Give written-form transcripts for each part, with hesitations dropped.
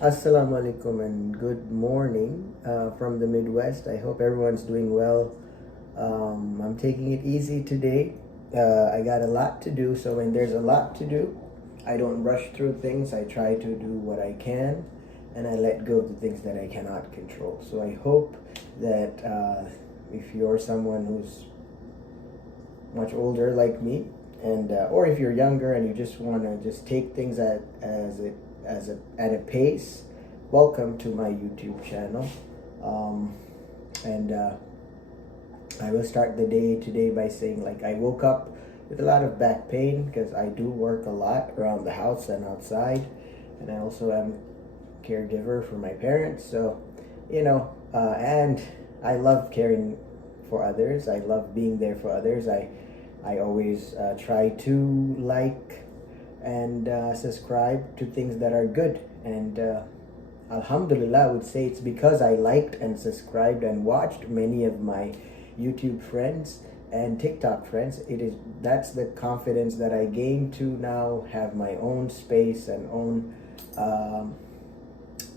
Assalamu alaikum and good morning from the Midwest. I hope everyone's doing well. I'm taking it easy today. I got a lot to do, so when there's a lot to do, I don't rush through things. I try to do what I can and I let go of the things that I cannot control. So I hope that if you're someone who's much older like me, and or if you're younger and you just want to just take things at a pace, welcome to my YouTube channel. And I will start the day today by saying, like, I woke up with a lot of back pain because I do work a lot around the house and outside, and I also am a caregiver for my parents. So, and I love caring for others. I love being there for others. I always try to like and subscribe to things that are good. And Alhamdulillah, I would say it's because I liked and subscribed and watched many of my YouTube friends and TikTok friends. That's the confidence that I gained to now have my own space and own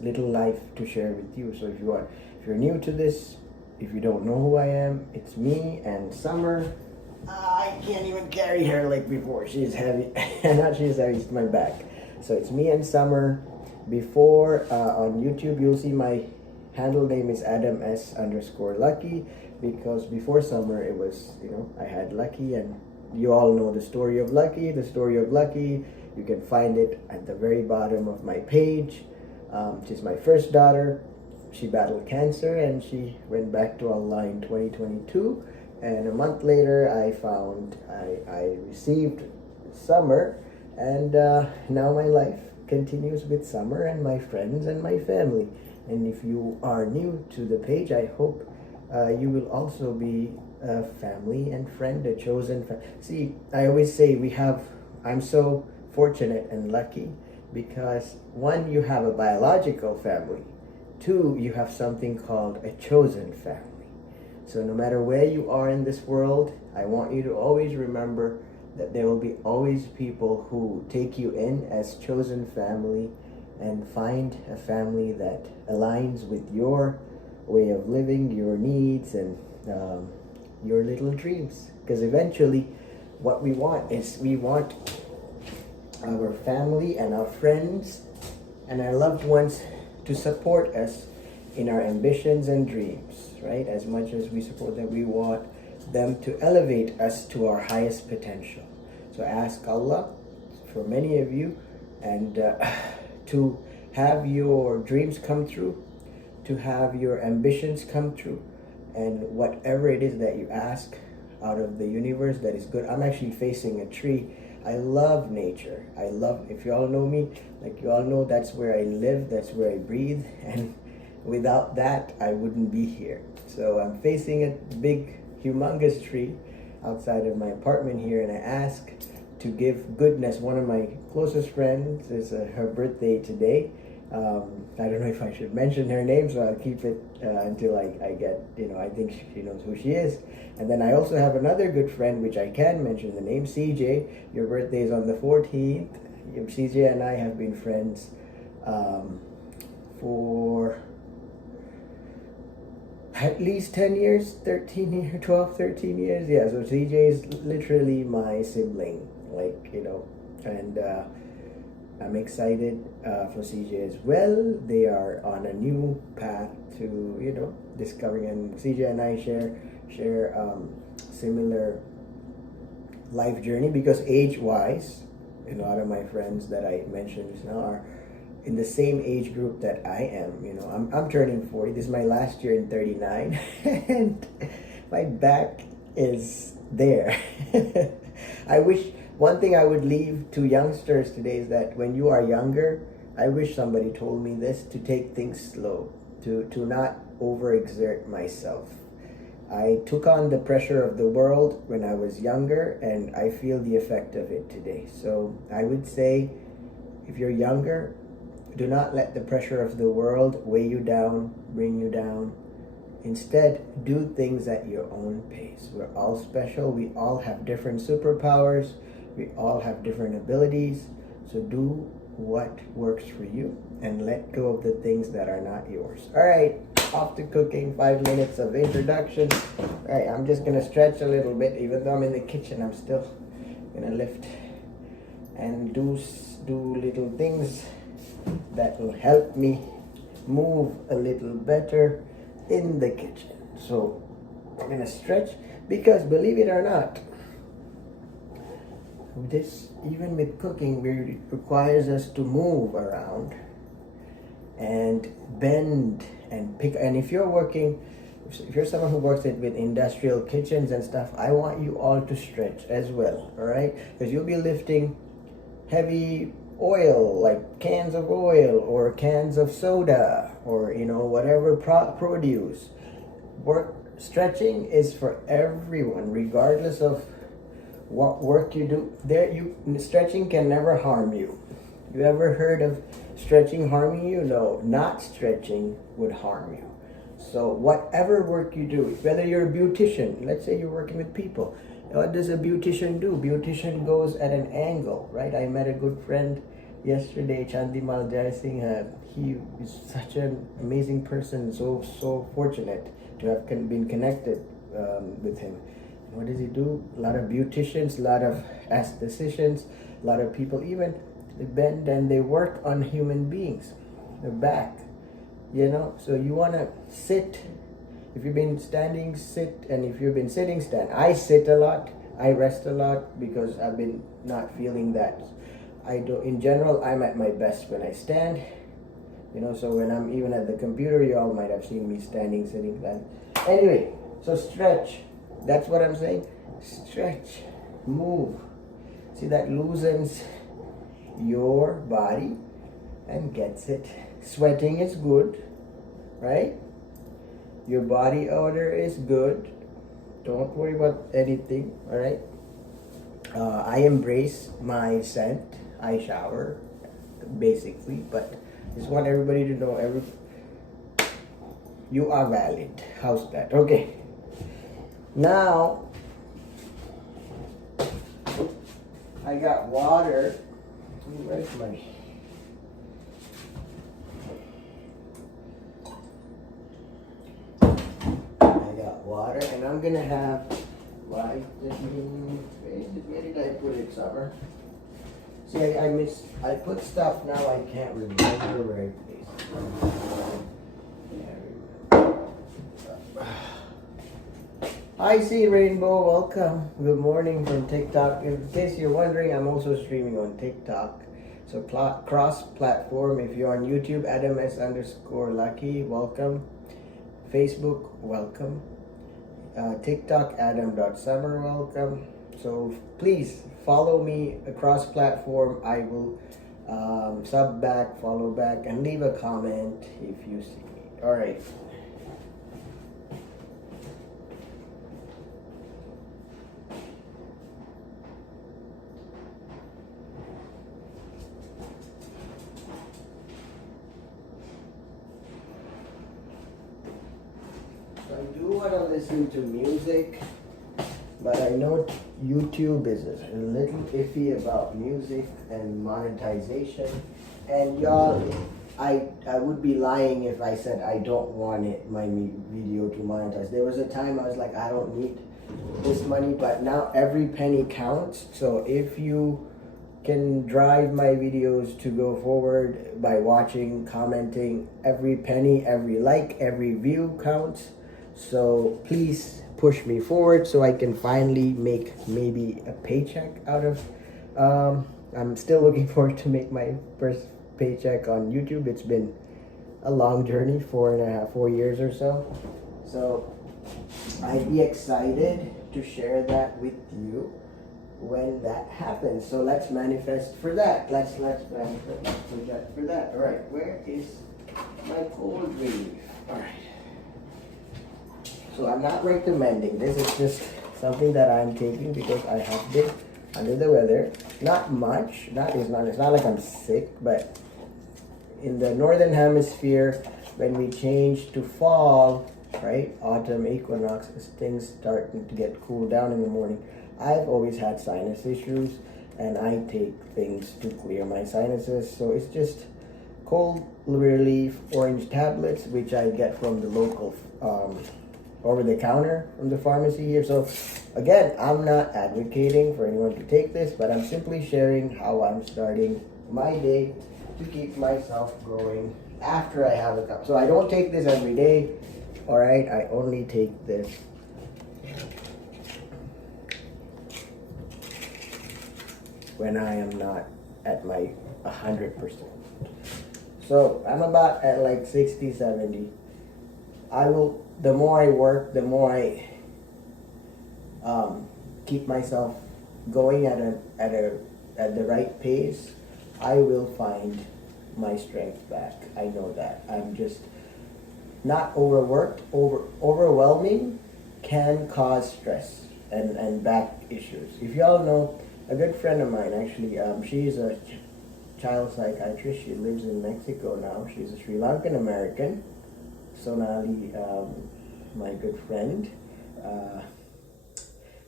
little life to share with you. So if you're new to this, if you don't know who I am, it's me and Summer. I can't even carry her like before. She's heavy. Not she's heavy, it's my back. So it's me and Summer. Before on YouTube, you'll see my handle name is Adam S underscore Lucky, because before Summer it was, I had Lucky, and you all know the story of Lucky. The story of Lucky, you can find it at the very bottom of my page. She's my first daughter. She battled cancer and she went back to Allah in 2022. And a month later, I received Summer, and now my life continues with Summer and my friends and my family. And if you are new to the page, I hope you will also be a family and friend, a chosen See, I always say I'm so fortunate and lucky because one, you have a biological family. Two, you have something called a chosen family. So no matter where you are in this world, I want you to always remember that there will be always people who take you in as chosen family and find a family that aligns with your way of living, your needs, and your little dreams. Because eventually what we want our family and our friends and our loved ones to support us in our ambitions and dreams, right? As much as we support them, we want them to elevate us to our highest potential. So ask Allah for many of you, and to have your dreams come true, to have your ambitions come true, and whatever it is that you ask out of the universe that is good. I'm actually facing a tree. I love nature. If you all know me, like you all know, that's where I live, that's where I breathe, and without that, I wouldn't be here. So I'm facing a big, humongous tree outside of my apartment here, and I ask to give goodness. One of my closest friends is her birthday today. I don't know if I should mention her name, so I'll keep it until I get, I think she knows who she is. And then I also have another good friend, which I can mention the name, CJ. Your birthday is on the 14th. CJ and I have been friends for at least 10 years, 13 years, 12, 13 years. Yeah, so CJ is literally my sibling, and I'm excited for CJ as well. They are on a new path to, discovering, and CJ and I share similar life journey, because age-wise, a lot of my friends that I mentioned just now are in the same age group that I am. I'm turning 40. This is my last year in 39, and my back is there. I wish one thing I would leave to youngsters today is that when you are younger, I wish somebody told me this, to take things slow, to not overexert myself. I took on the pressure of the world when I was younger, and I feel the effect of it today. So I would say, if you're younger, do not let the pressure of the world weigh you down, bring you down. Instead, do things at your own pace. We're all special. We all have different superpowers. We all have different abilities. So do what works for you and let go of the things that are not yours. All right, off to cooking. 5 minutes of introduction. All right, I'm just gonna stretch a little bit. Even though I'm in the kitchen, I'm still gonna lift and do little things that will help me move a little better in the kitchen. So I'm gonna stretch because, believe it or not, this, even with cooking, it requires us to move around and bend and pick. And if you're someone who works with industrial kitchens and stuff, I want you all to stretch as well. All right, because you'll be lifting heavy oil, like cans of oil or cans of soda, or whatever produce. Stretching is for everyone, regardless of what work you do. Stretching can never harm you. You ever heard of stretching harming you? No, not stretching would harm you. So whatever work you do, whether you're a beautician, let's say you're working with people, what does a beautician do? Beautician goes at an angle, right? I met a good friend yesterday, Chandimal Jai Singh. He is such an amazing person, so fortunate to have been connected with him. What does he do? A lot of beauticians, a lot of aestheticians, a lot of people, even they bend and they work on human beings, the back, So you want to sit. If you've been standing, sit, and if you've been sitting, stand. I sit a lot. I rest a lot because I've been not feeling that. In general, I'm at my best when I stand. So when I'm even at the computer, you all might have seen me standing, sitting, stand. Anyway, so stretch. That's what I'm saying. Stretch, move. See, that loosens your body and gets it. Sweating is good, right? Your body odor is good. Don't worry about anything, all right? I embrace my scent. I shower, basically, but just want everybody to know you are valid. How's that? Okay. Now, I got water. Where's my... water, and I'm gonna have where did I put it, Summer? See, I put stuff now I can't remember where I placed it. Hi, see Rainbow, welcome. Good morning from TikTok. In case you're wondering, I'm also streaming on TikTok. So cross-platform. If you're on YouTube, AdamS_Lucky, welcome. Facebook, welcome. TikTok, Adam.Summer, welcome. So please follow me across platform. I will sub back, follow back, and leave a comment if you see me. All right. I do want to listen to music, but I know YouTube is a little iffy about music and monetization. And y'all, I would be lying if I said I don't want my video to monetize. There was a time I was like, I don't need this money, but now every penny counts. So if you can drive my videos to go forward by watching, commenting, every penny, every like, every view counts. So please push me forward so I can finally make maybe a paycheck out of I'm still looking forward to make my first paycheck on YouTube. It's been a long journey, 4 years or so. So I'd be excited to share that with you when that happens. So let's manifest for that. Let's manifest for that. All right, where is my cold relief? All right. So I'm not recommending this. It's just something that I'm taking because I have been under the weather. Not much. It's not like I'm sick, but in the northern hemisphere, when we change to fall, right, autumn equinox, as things start to get cooled down in the morning, I've always had sinus issues, and I take things to clear my sinuses. So it's just cold relief orange tablets, which I get from the local over the counter from the pharmacy here. So again, I'm not advocating for anyone to take this, but I'm simply sharing how I'm starting my day to keep myself going after I have a cup. So I don't take this every day, all right? I only take this when I am not at my 100%. So I'm about at like 60, 70. The more I work, the more I keep myself going at the right pace, I will find my strength back. I know that. I'm just not overworked. Overwhelming can cause stress and back issues. If y'all know, a good friend of mine actually, she's a child psychiatrist. She lives in Mexico now. She's a Sri Lankan American. Sonali, my good friend.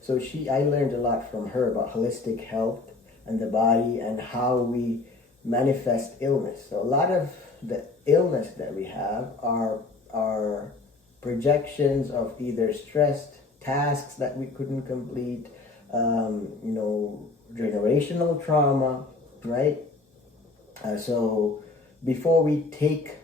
So I learned a lot from her about holistic health and the body and how we manifest illness. So a lot of the illness that we have are projections of either stressed tasks that we couldn't complete, generational trauma, right? So before we take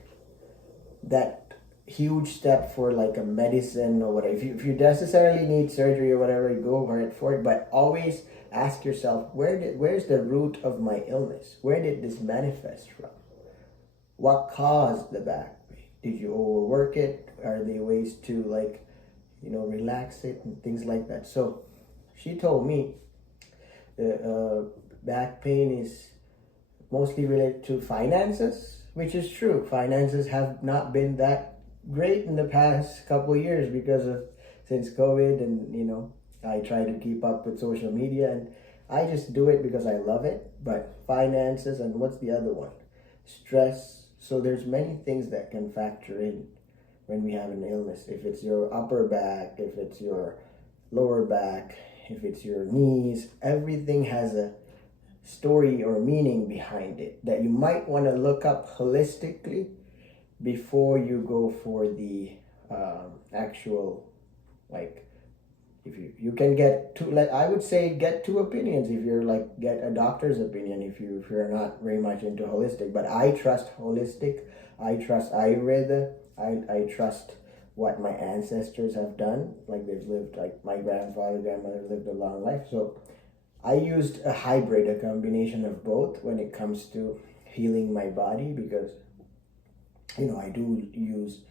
that huge step for like a medicine or whatever, if you necessarily need surgery or whatever, you go for it, but always ask yourself, where's the root of my illness? Where did this manifest from? What caused the back pain? Did you overwork it? Are there ways to relax it and things like that? So she told me the back pain is mostly related to finances, which is true. Finances have not been that great in the past couple of years since COVID, and I try to keep up with social media, and I just do it because I love it. But finances, and what's the other one? Stress. So there's many things that can factor in when we have an illness. If it's your upper back, if it's your lower back, if it's your knees, everything has a story or meaning behind it that you might want to look up holistically before you go for the actual, if you can get two, I would say get two opinions. If you're get a doctor's opinion, if you're not very much into holistic. But I trust holistic, I trust Ayurveda, I trust what my ancestors have done. They've lived, my grandmother lived a long life. So I used a hybrid, a combination of both when it comes to healing my body, because I do use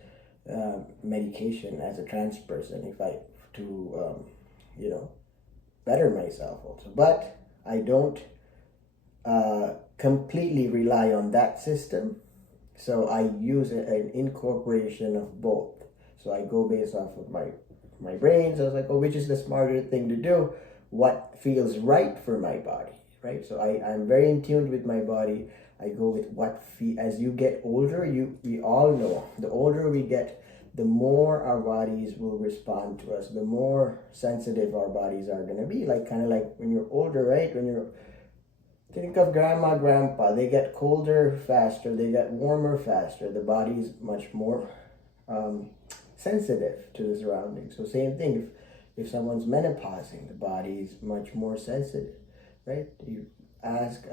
medication as a trans person to better myself also. But I don't completely rely on that system. So I use an incorporation of both. So I go based off of my brain. So I was like, which is the smarter thing to do? What feels right for my body, right? So I'm very in tune with my body. I go with as you get older, we all know, the older we get, the more our bodies will respond to us, the more sensitive our bodies are going to be. Kind of like when you're older, right? Think of grandma, grandpa, they get colder faster, they get warmer faster. The body is much more sensitive to the surroundings. So same thing, if someone's menopausing, the body is much more sensitive, right? You ask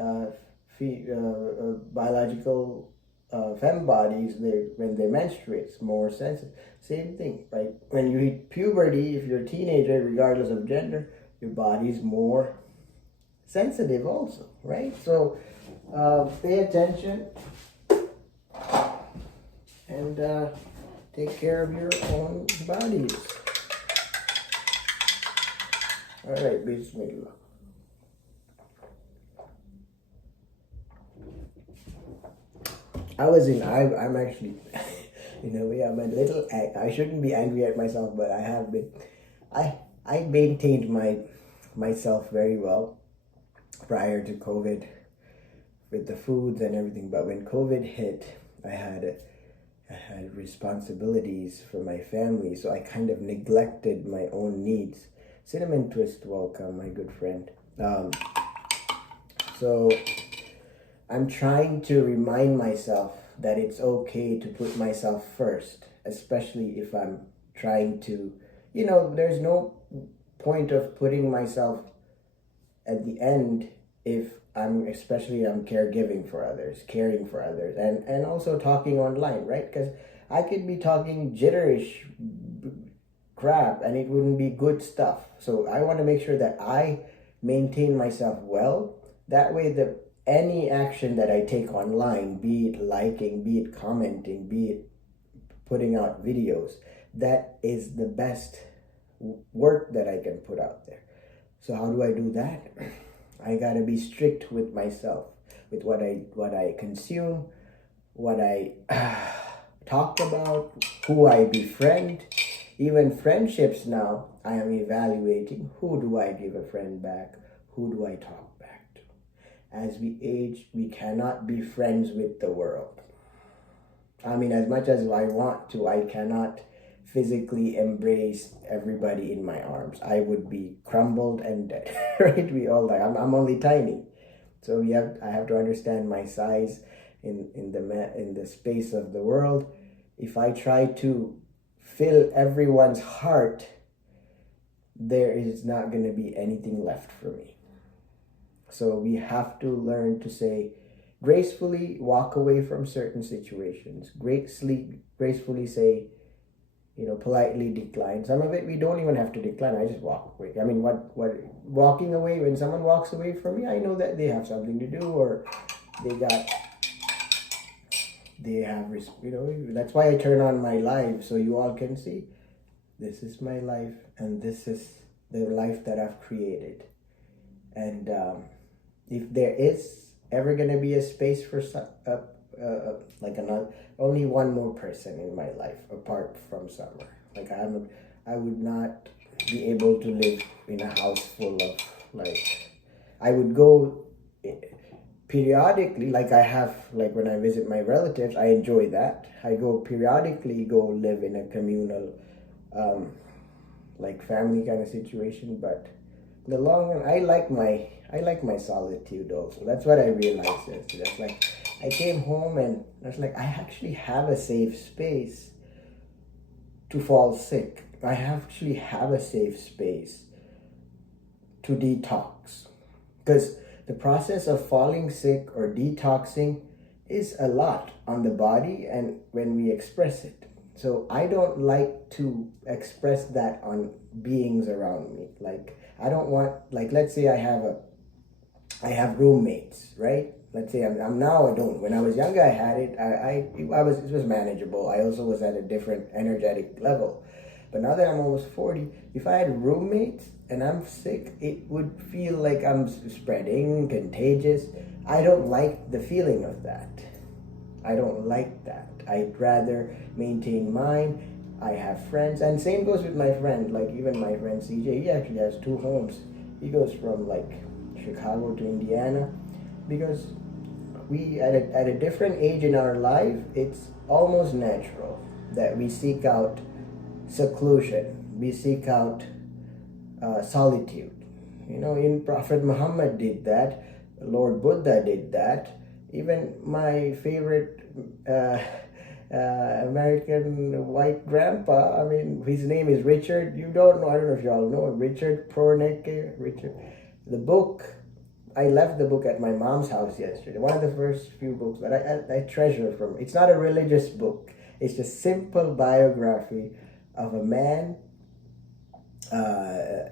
biological femme bodies, when they menstruate, it's more sensitive. Same thing, right? When you hit puberty, if you're a teenager, regardless of gender, your body's more sensitive also, right? So pay attention and take care of your own bodies. All right, Bismillah. I'm actually, in a way, I'm a little, I shouldn't be angry at myself, but I have been, I maintained myself very well prior to COVID with the foods and everything. But when COVID hit, I had responsibilities for my family, so I kind of neglected my own needs. Cinnamon Twist, welcome, my good friend. So I'm trying to remind myself that it's okay to put myself first, especially if I'm trying to, there's no point of putting myself at the end if I'm caregiving for others, caring for others, and also talking online, right? Because I could be talking jitterish crap and it wouldn't be good stuff. So I want to make sure that I maintain myself well. That way, any action that I take online, be it liking, be it commenting, be it putting out videos, that is the best work that I can put out there. So how do I do that? I gotta be strict with myself, with what I consume, what I talk about, who I befriend. Even friendships now, I am evaluating who do I give a friend back, who do I talk back to. As we age, we cannot be friends with the world. I mean, as much as I want to, I cannot physically embrace everybody in my arms. I would be crumbled and dead, right? We all die. I'm only tiny, so I have to understand my size in the space of the world. If I try to fill everyone's heart, there is not going to be anything left for me. So we have to learn to say, gracefully walk away from certain situations. Gracefully say, politely decline. Some of it we don't even have to decline. I just walk away. I mean, what walking away, when someone walks away from me, I know that they have something to do, or that's why I turn on my live, so you all can see this is my life and this is the life that I've created. And if there is ever gonna be a space for only one more person in my life apart from Summer, I would not be able to live in a house full of I would go periodically, I have, when I visit my relatives, I enjoy that. I go live in a communal family kind of situation, but in the long run, I like my solitude also. That's what I realized yesterday. That's I came home and I was I actually have a safe space to fall sick. I actually have a safe space to detox. Because the process of falling sick or detoxing is a lot on the body and when we express it. So I don't like to express that on beings around me. I don't want, let's say I have roommates, right? Let's say I'm now I don't. When I was younger, I had it. It was manageable. I also was at a different energetic level. But now that I'm almost 40, if I had roommates and I'm sick, it would feel like I'm spreading, contagious. I don't like the feeling of that. I don't like that. I'd rather maintain mine. I have friends, and same goes with my friend. Even my friend CJ, he actually has 2 homes. He goes from Chicago to Indiana, because we at a different age in our life, it's almost natural that we seek out seclusion. We seek out solitude. In Prophet Muhammad did that. Lord Buddha did that. Even my favorite American white grandpa, his name is Richard. I don't know if you all know him. Richard Proerneke. The book, I left the book at my mom's house yesterday. One of the first few books that I treasure from. It's not a religious book. It's a simple biography of a man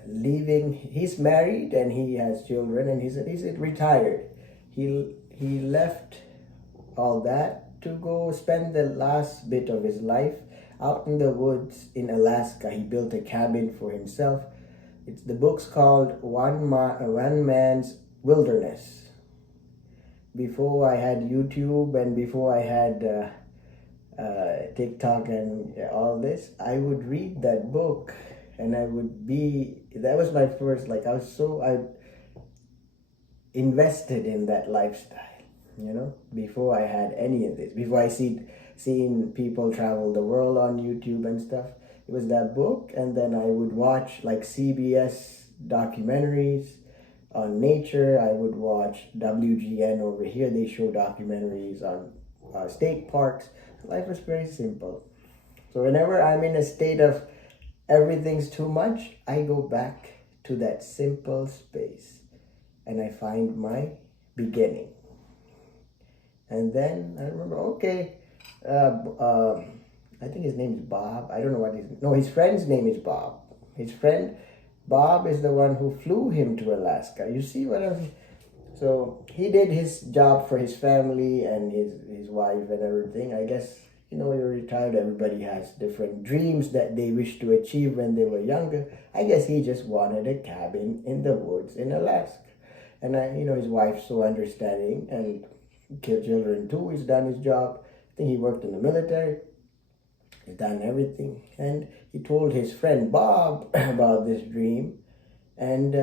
leaving. He's married and he has children and he's retired. He left all that to go spend the last bit of his life out in the woods in Alaska. He built a cabin for himself. The book's called One Man's Wilderness. Before I had YouTube and before I had TikTok and all this, I would read that book and that was my first, I invested in that lifestyle, before I had any of this, before I seen people travel the world on YouTube and stuff. It was that book, and then I would watch CBS documentaries, on nature. I would watch WGN over here. They show documentaries on state parks. Life is very simple. So whenever I'm in a state of everything's too much, I go back to that simple space and I find my beginning. And then I remember, okay, I think his name is Bob. I don't know his friend's name is Bob. His friend Bob is the one who flew him to Alaska. You see what I'm... So he did his job for his family and his wife and everything. I guess, you're retired. Everybody has different dreams that they wish to achieve when they were younger. I guess he just wanted a cabin in the woods in Alaska. And his wife's so understanding, and children too. He's done his job. I think he worked in the military. He's done everything. And he told his friend Bob about this dream. And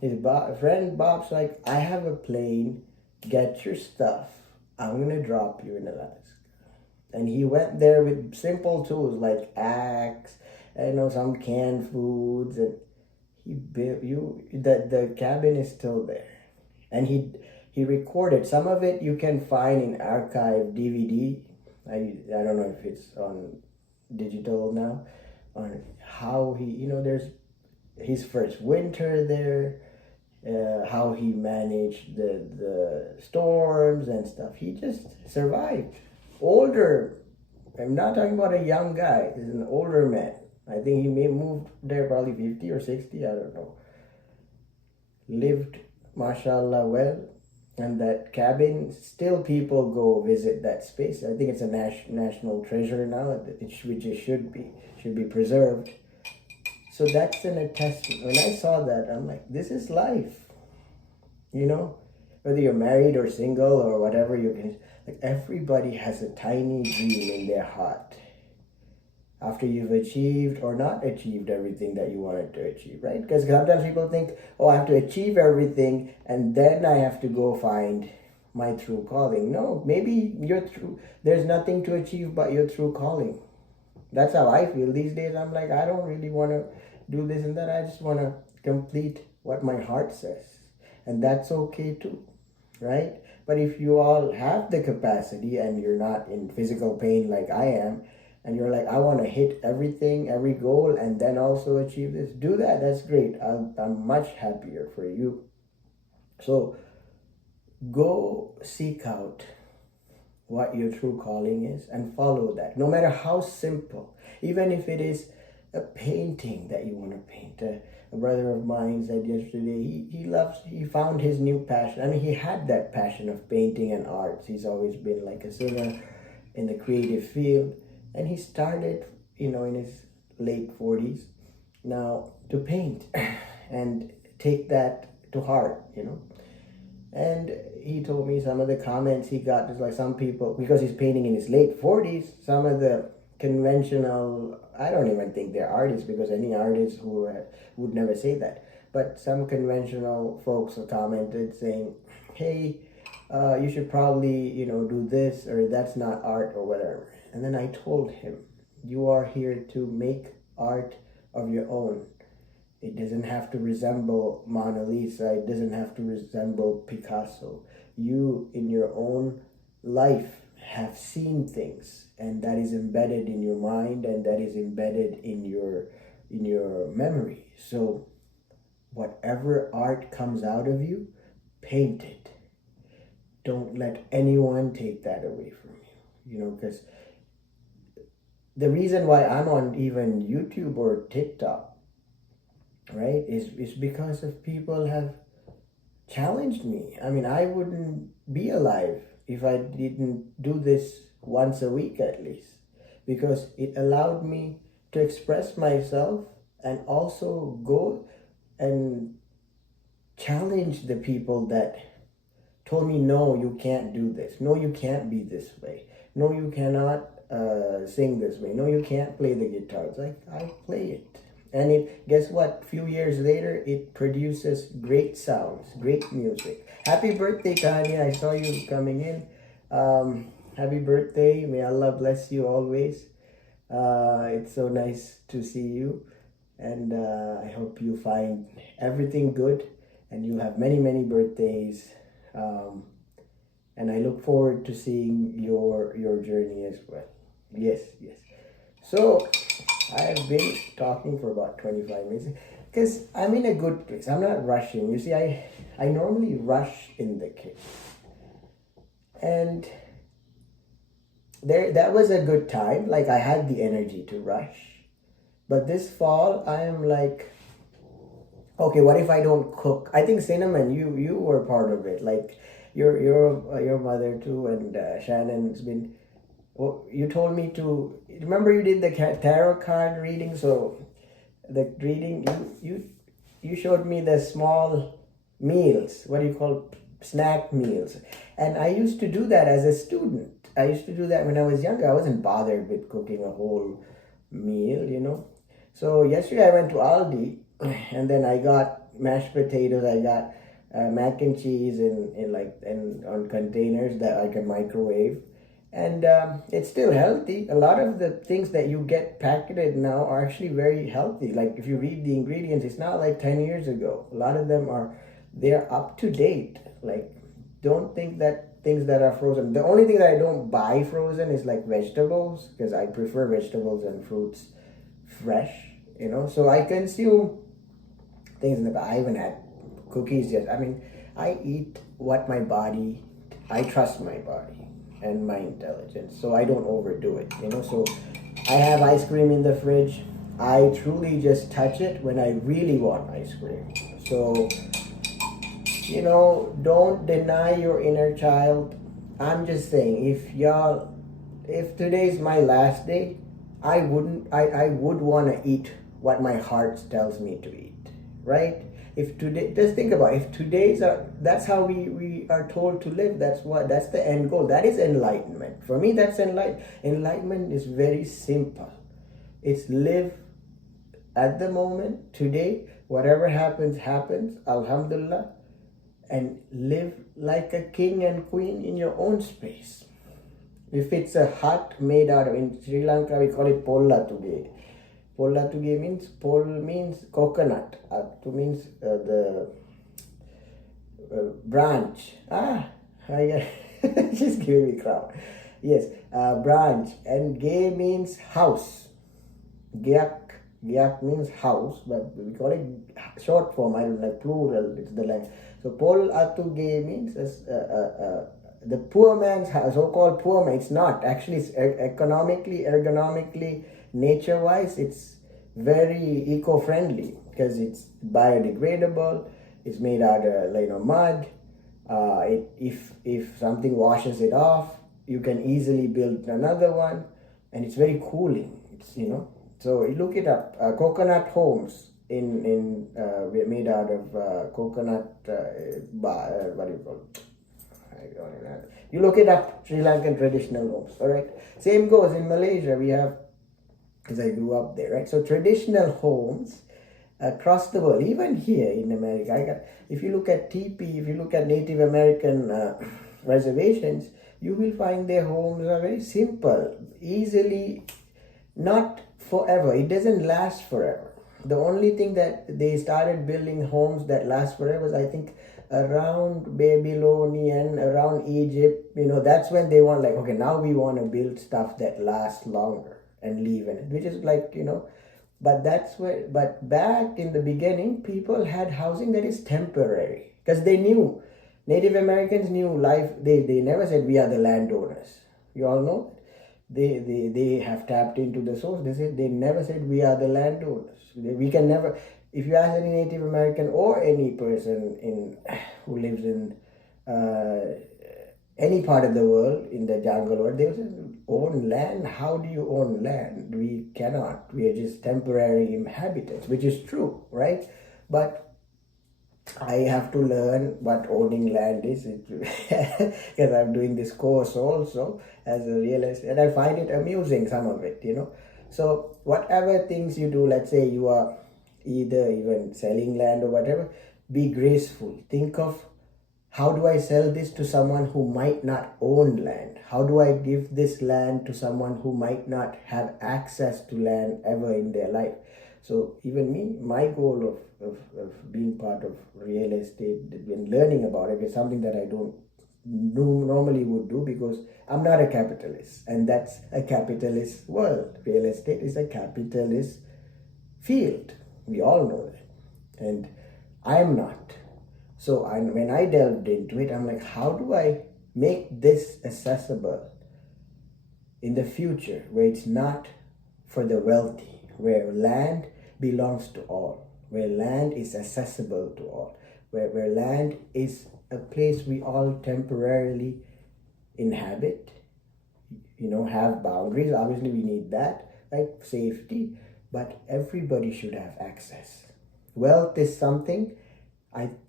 his friend Bob's like, I have a plane. Get your stuff. I'm going to drop you in Alaska. And he went there with simple tools like axe, some canned foods. And he built the cabin is still there. And he recorded. Some of it you can find in archive DVD. I don't know if it's on digital now, on how he, there's his first winter there, how he managed the storms and stuff. He just survived. Older, I'm not talking about a young guy. He's an older man. I think he may moved there probably 50 or 60, I don't know. Lived, mashallah, well. And that cabin, still people go visit that space. I think it's a national treasure now, which it should be preserved. So that's an attestment. When I saw that, I'm like, this is life. Whether you're married or single or whatever, everybody has a tiny dream in their heart. After you've achieved or not achieved everything that you wanted to achieve, right? Because sometimes people think, I have to achieve everything and then I have to go find my true calling. No, maybe there's nothing to achieve but your true calling. That's how I feel these days. I'm like, I don't really want to do this and that. I just want to complete what my heart says. And that's okay too, right? But if you all have the capacity and you're not in physical pain like I am, and you're like, I want to hit everything, every goal, and then also achieve this, do that. That's great. I'm much happier for you. So go seek out what your true calling is and follow that. No matter how simple, even if it is a painting that you want to paint. A brother of mine said yesterday, he found his new passion. I mean, he had that passion of painting and arts. He's always been like a singer in the creative field. And he started, in his late 40s now to paint and take that to heart, And he told me some of the comments he got is like some people, because he's painting in his late 40s, some of the conventional, I don't even think they're artists, because any artist who would never say that. But some conventional folks commented saying, hey, you should probably, do this, or that's not art or whatever. And then I told him, you are here to make art of your own. It doesn't have to resemble Mona Lisa. It doesn't have to resemble Picasso. You, in your own life, have seen things, and that is embedded in your mind, and that is embedded in your memory. So whatever art comes out of you, paint it. Don't let anyone take that away from you. Because the reason why I'm on even YouTube or TikTok, right, is because of people have challenged me. I mean, I wouldn't be alive if I didn't do this once a week at least, because it allowed me to express myself and also go and challenge the people that told me, no, you can't do this. No, you can't be this way. No, you cannot sing this way. No, you can't play the guitar. It's like, I play it. And guess what? A few years later, it produces great sounds, great music. Happy birthday, Tanya. I saw you coming in. Happy birthday. May Allah bless you always. It's so nice to see you. And I hope you find everything good and you'll have many, many birthdays. And I look forward to seeing your journey as well. Yes, yes. So I've been talking for about 25 minutes because I'm in a good place. I'm not rushing. You see, I normally rush in the kitchen. And that was a good time. Like, I had the energy to rush. But this fall, I am like, okay, what if I don't cook? I think Cinnamon, you were part of it. Like, your mother too, and Shannon's been. Well, you told me to. Remember, you did the tarot card reading. So, the reading you showed me the small meals. What do you call snack meals? And I used to do that as a student. I used to do that when I was younger. I wasn't bothered with cooking a whole meal, you know. So yesterday I went to Aldi, and then I got mashed potatoes. I got mac and cheese in on containers that I can microwave, and it's still healthy. A lot of the things that you get packaged now are actually very healthy. Like, if you read the ingredients, it's not like 10 years ago. A lot of them they're up to date. Like, don't think that things that are frozen. The only thing that I don't buy frozen is like vegetables, because I prefer vegetables and fruits fresh, you know. So I consume things in the I haven't had cookies yet. I mean, I eat what I trust my body and my intelligence, so I don't overdo it, you know. So I have ice cream in the fridge. I truly just touch it when I really want ice cream. So, you know, don't deny your inner child. I'm just saying, if today's my last day, I would want to eat what my heart tells me to eat, right? If today, just think about it, that's how we are told to live. That's the end goal. That is enlightenment. For me, that's enlightenment is very simple. It's live at the moment, today, whatever happens, alhamdulillah, and live like a king and queen in your own space. If it's a hut made out of, in Sri Lanka we call it polla tuge. Polla tuge means, pol means coconut, atu means the branch. She's giving me crown. Yes, branch, and ge means house. Gyak means house, but we call it short form. I don't like plural. It's the language. So pol atu ge means the poor man's house, so-called poor man. It's not actually. It's economically, ergonomically, nature-wise, it's very eco-friendly because it's biodegradable. It's made out of mud. If something washes it off, you can easily build another one, and it's very cooling. It's So you look it up. Coconut homes made out of coconut. What do you call it? You look it up. Sri Lankan traditional homes. All right. Same goes in Malaysia. We have, because I grew up there, right? So traditional homes across the world, even here in America. If you look at TP, if you look at Native American reservations, you will find their homes are very simple, easily, not forever. It doesn't last forever. The only thing that they started building homes that last forever was, I think, around Babylonian, around Egypt. That's when they want, like, okay, now we want to build stuff that lasts longer and live in it, which is like, but back in the beginning, people had housing that is temporary, because they knew, Native Americans knew life. They never said we are the landowners. You all know, they have tapped into the source. They never said we are the landowners. We can never. If you ask any Native American or any person who lives in any part of the world, in the jungle world, they will say, own land? How do you own land? We cannot. We are just temporary inhabitants, which is true, right? But I have to learn what owning land is, because I'm doing this course also as a real estate, and I find it amusing, some of it, So whatever things you do, let's say you are either even selling land or whatever, be graceful. Think of, how do I sell this to someone who might not own land? How do I give this land to someone who might not have access to land ever in their life? So even me, my goal of being part of real estate and learning about it is something that I don't normally would do, because I'm not a capitalist, and that's a capitalist world. Real estate is a capitalist field. We all know that, and I'm not. So when I delved into it, I'm like, how do I make this accessible in the future, where it's not for the wealthy, where land belongs to all, where land is accessible to all, where land is a place we all temporarily inhabit, have boundaries. Obviously, we need that, right? Safety, but everybody should have access. Wealth is something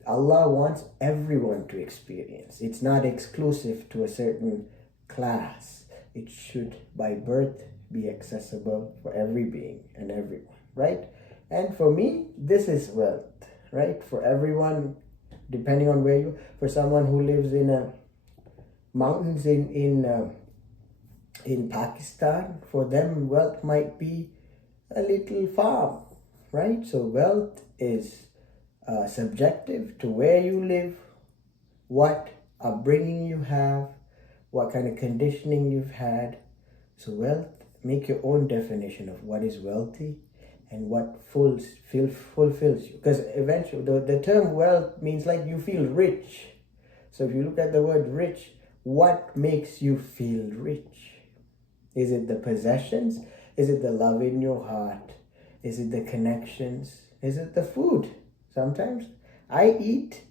Allah wants everyone to experience. It's not exclusive to a certain class. It should, by birth, be accessible for every being and everyone, right? And for me, this is wealth, right? For everyone, depending on where for someone who lives in mountains in Pakistan, for them, wealth might be a little farm, right? So wealth is subjective to where you live, what upbringing you have, what kind of conditioning you've had. So wealth, make your own definition of what is wealthy and what fulfills you. Because eventually, the term wealth means like you feel rich. So if you look at the word rich, what makes you feel rich? Is it the possessions? Is it the love in your heart? Is it the connections? Is it the food? Sometimes I eat,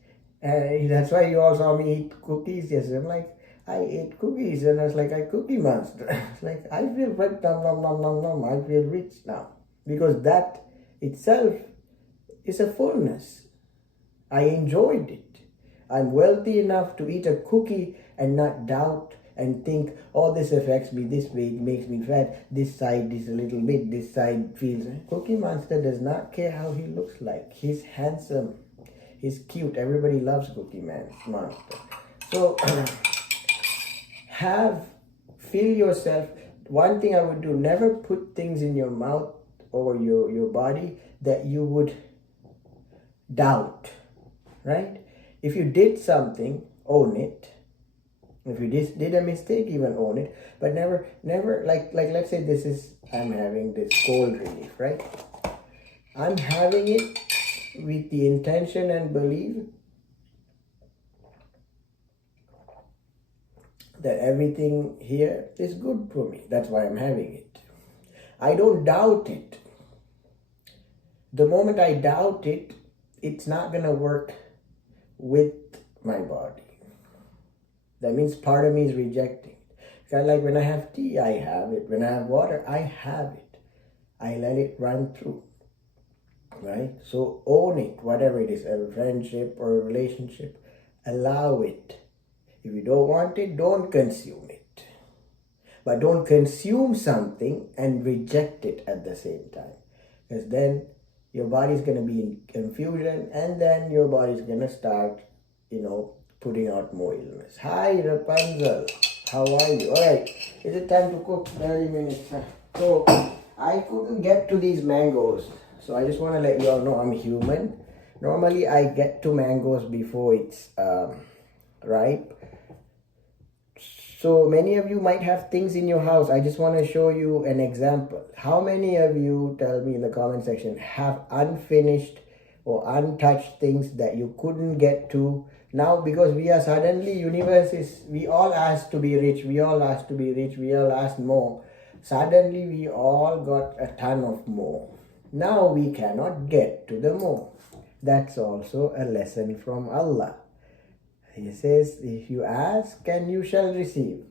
and that's why you all saw me eat cookies. Yes, I'm like, I ate cookies, and I was like, I cookie monster. It's like, I feel right, nom. I feel rich now, because that itself is a fullness. I enjoyed it. I'm wealthy enough to eat a cookie and not doubt and think, oh, this affects me this way, it makes me fat, this side is a little bit, this side feels... Cookie Monster does not care how he looks like. He's handsome, he's cute, everybody loves Cookie Monster. So feel yourself. One thing I would do, never put things in your mouth or your body that you would doubt, right? If you did something, own it. If you did a mistake, even own it. But never, like let's say I'm having this cold relief, right? I'm having it with the intention and belief that everything here is good for me. That's why I'm having it. I don't doubt it. The moment I doubt it, it's not going to work with my body. That means part of me is rejecting it. Kind of like when I have tea, I have it. When I have water, I have it. I let it run through, right? So own it, whatever it is, a friendship or a relationship, allow it. If you don't want it, don't consume it. But don't consume something and reject it at the same time. Because then your body's going to be in confusion, and then your body's going to start, putting out more illness. Hi, Rapunzel. How are you? Alright, is it time to cook? 30 minutes. So, I couldn't get to these mangoes. So, I just want to let you all know I'm human. Normally, I get to mangoes before it's ripe. So, many of you might have things in your house. I just want to show you an example. How many of you, tell me in the comment section, have unfinished or untouched things that you couldn't get to? Now, because we are suddenly, we all asked to be rich, we all asked more. Suddenly, we all got a ton of more. Now, we cannot get to the more. That's also a lesson from Allah. He says, if you ask, and you shall receive.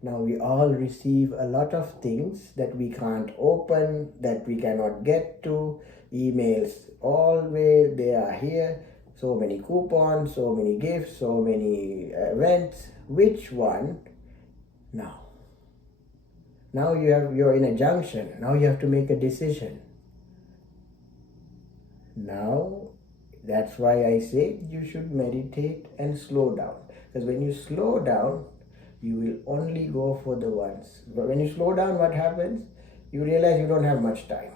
Now, we all receive a lot of things that we can't open, that we cannot get to. Emails, always, they are here. So many coupons, so many gifts, so many events. Which one now? Now you're in a junction. Now you have to make a decision. Now, that's why I say you should meditate and slow down. Because when you slow down, you will only go for the ones. But when you slow down, what happens? You realize you don't have much time.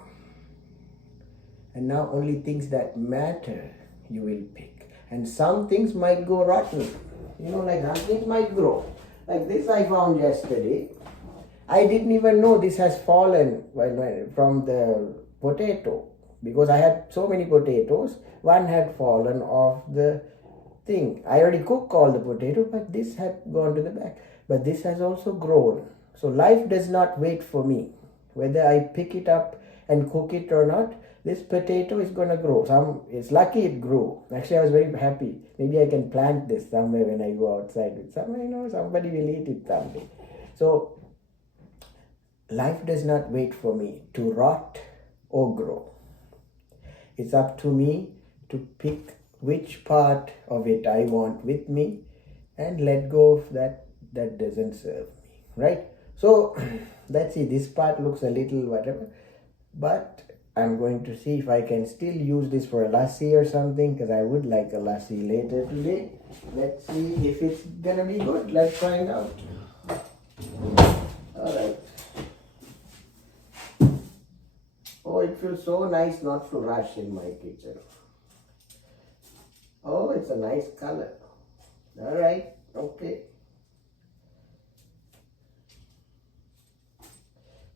And now only things that matter you will pick. And some things might go rotten. Like some things might grow. Like this I found yesterday. I didn't even know this has fallen from the potato. Because I had so many potatoes. One had fallen off the thing. I already cooked all the potato, but this had gone to the back. But this has also grown. So life does not wait for me. Whether I pick it up and cook it or not, this potato is gonna grow. It's lucky it grew. Actually, I was very happy. Maybe I can plant this somewhere when I go outside with somebody will eat it someday. So life does not wait for me to rot or grow. It's up to me to pick which part of it I want with me and let go of that doesn't serve me, right? So let's see, this part looks a little whatever, but I'm going to see if I can still use this for a lassi or something, because I would like a lassi later today. Let's see if it's gonna be good. Let's find out. Alright. Oh, it feels so nice not to rush in my kitchen. Oh, it's a nice color. Alright, okay.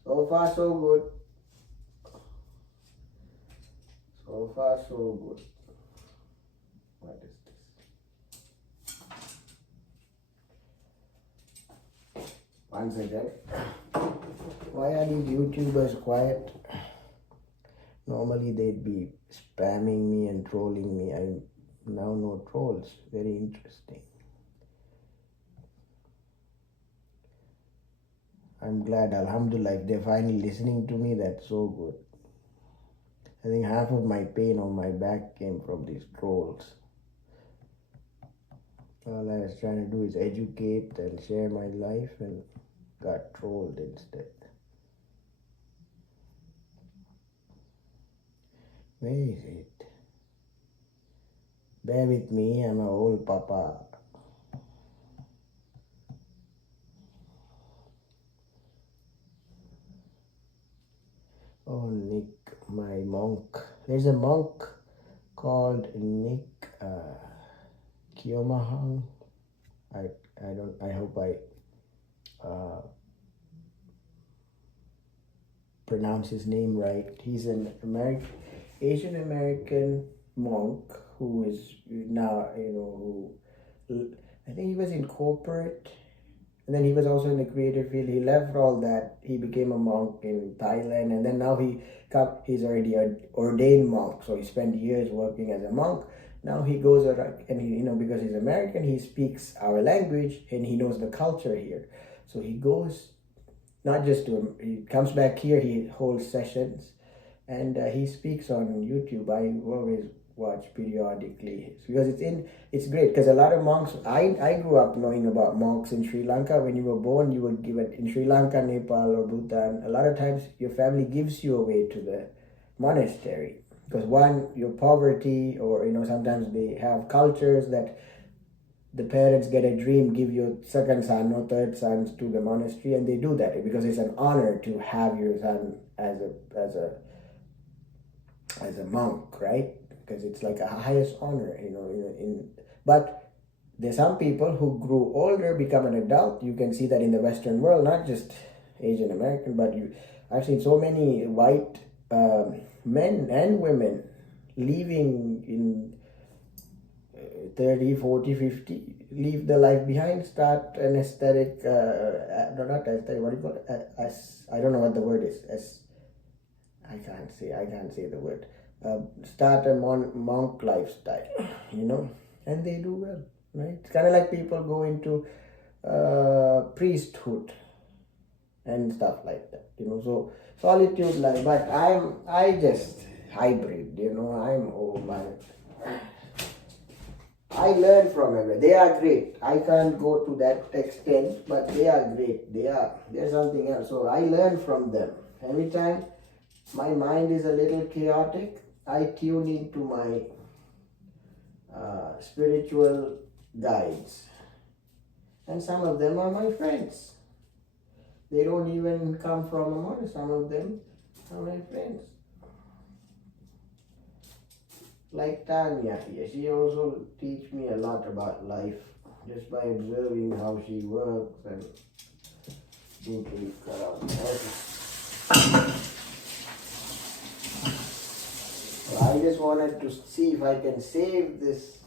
So far so good. So far so good. What is this? One second. Why are these YouTubers quiet? Normally they'd be spamming me and trolling me. I now no trolls. Very interesting. I'm glad, alhamdulillah, if they're finally listening to me, that's so good. I think half of my pain on my back came from these trolls. All I was trying to do is educate and share my life and got trolled instead. Where is it? Bear with me, I'm an old papa. Oh, Nick, my monk. There's a monk called Nick Kiomahang. I hope I pronounce his name right. He's an Asian American monk who is now, I think he was in corporate, and then he was also in the creative field. He left all that. He became a monk in Thailand, and then now he's already an ordained monk. So he spent years working as a monk. Now he goes around, and because he's American, he speaks our language and he knows the culture here. So he goes, he comes back here. He holds sessions, and he speaks on YouTube. I always watch periodically because it's great, because a lot of monks, I grew up knowing about monks in Sri Lanka. When you were born, you were given in Sri Lanka, Nepal or Bhutan, a lot of times your family gives you away to the monastery, because one, your poverty, or sometimes they have cultures that the parents get a dream, give your second son or third sons to the monastery, and they do that because it's an honor to have your son as a monk, right? Because it's like a highest honor, but there's some people who grew older, become an adult. You can see that in the Western world, not just Asian American, but I've seen so many white men and women leaving in 30, 40, 50, leave their life behind, start an aesthetic, not aesthetic, what do you call it? I don't know what the word is. I can't say the word. Start a monk lifestyle, and they do well, right? It's kind of like people go into priesthood and stuff like that, so solitude life. But I just hybrid, I'm old man. I learn from everyone. They are great. I can't go to that extent, but they are great. They're something else. So I learn from them. Every time my mind is a little chaotic, I tune into my spiritual guides. And some of them are my friends. They don't even come from a monastery. Some of them are my friends. like Tanya here. She also teach me a lot about life just by observing how she works and thinking around. So I just wanted to see if I can save this,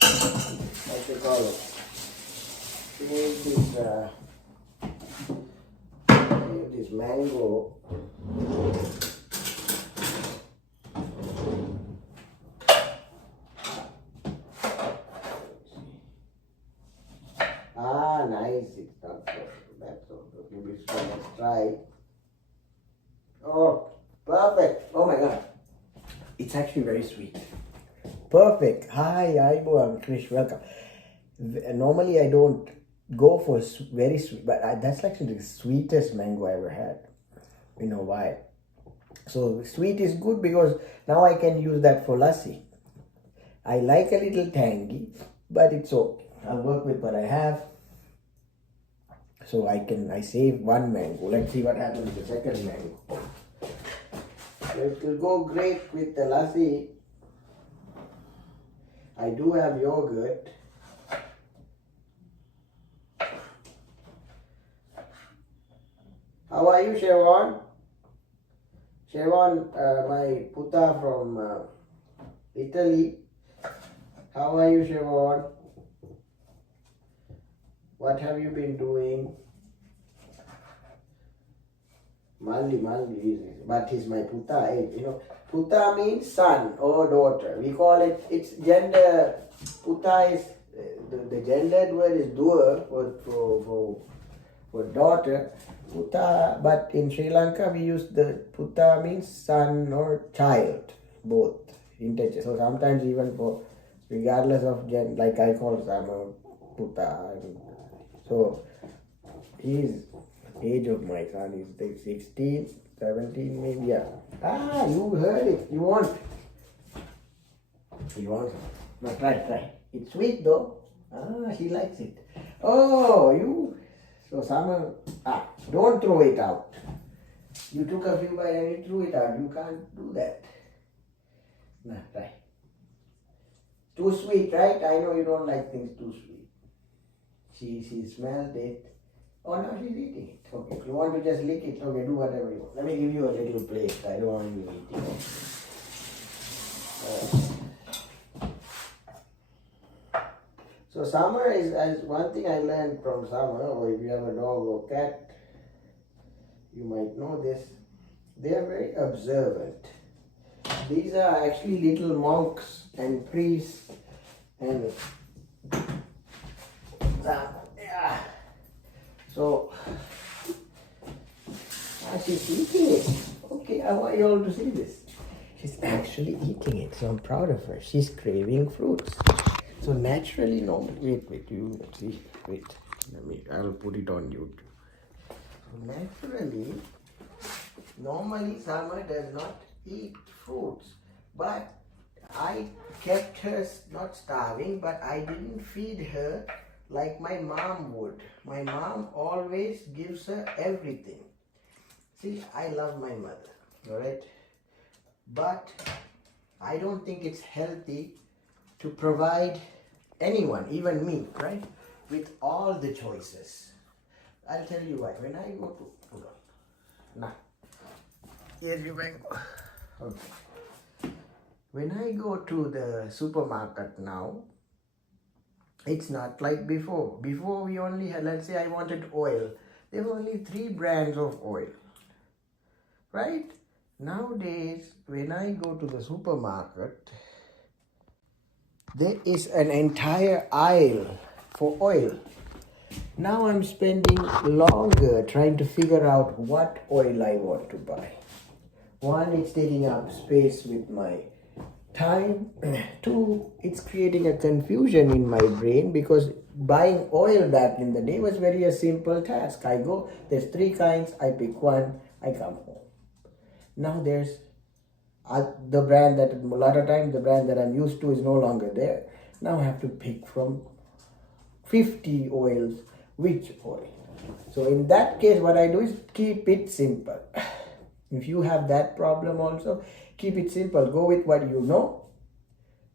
what they call it, save this mango. Ah, nice. It's not so bad. So maybe let's try. Oh, perfect. Oh my God. It's actually very sweet. Perfect. Hi, I'm Krish. Welcome. Normally I don't go for very sweet, but that's actually the sweetest mango I ever had in a while. So sweet is good because now I can use that for lassi. I like a little tangy, but it's okay. I'll work with what I have. So I save one mango. Let's see what happens with the second mango. So it will go great with the lassi. I do have yogurt. How are you, Shevon? Shevon, my puta from Italy. How are you, Shevon? What have you been doing? Malli, but he's my puta. You know, puta means son or daughter. We call it, it's gender, puta is, the gendered word is dua for daughter. Puta, but in Sri Lanka we use the puta means son or child, both interchange. So sometimes even for, regardless of gender, like I call Sama puta. So his age of my son is like 16, 17 maybe. Yeah. Ah, you heard it. You want? You want? No, try. It's sweet though. Ah, she likes it. Oh, you. So Sama, don't throw it out. You took a few bites and you threw it out. You can't do that. Nah, try. Too sweet, right? I know you don't like things too sweet. She smelled it. Oh, now she's eating it. Okay, if you want to just lick it, okay, do whatever you want. Let me give you a little plate. I don't want you eating it. So Summer is, as one thing I learned from Summer, or if you have a dog or cat, you might know this, they are very observant. These are actually little monks and priests and so she's eating it. Okay, I want you all to see this. She's actually eating it, so I'm proud of her. She's craving fruits. So naturally, normally, wait, you see, I'll put it on YouTube. So naturally, normally Sama does not eat fruits, but I kept her not starving, but I didn't feed her like my mom would. My mom always gives her everything. See, I love my mother, all right? But I don't think it's healthy to provide anyone, even me, right, with all the choices. I'll tell you why. When I go to, hold on, nah, here you go. Okay. When I go to the supermarket now, it's not like before. Before we only had, let's say I wanted oil. There were only 3 brands of oil, right? Nowadays, when I go to the supermarket, there is an entire aisle for oil. Now I'm spending longer trying to figure out what oil I want to buy. One, it's taking up space with my time. 2, it's creating a confusion in my brain because buying oil back in the day was a simple task. I go, there's 3 kinds, I pick one, I come home. Now there's the brand that, a lot of times the brand that I'm used to is no longer there. Now I have to pick from 50 oils, which oil. So in that case, what I do is keep it simple. If you have that problem also, Keep it simple. Go with what you know,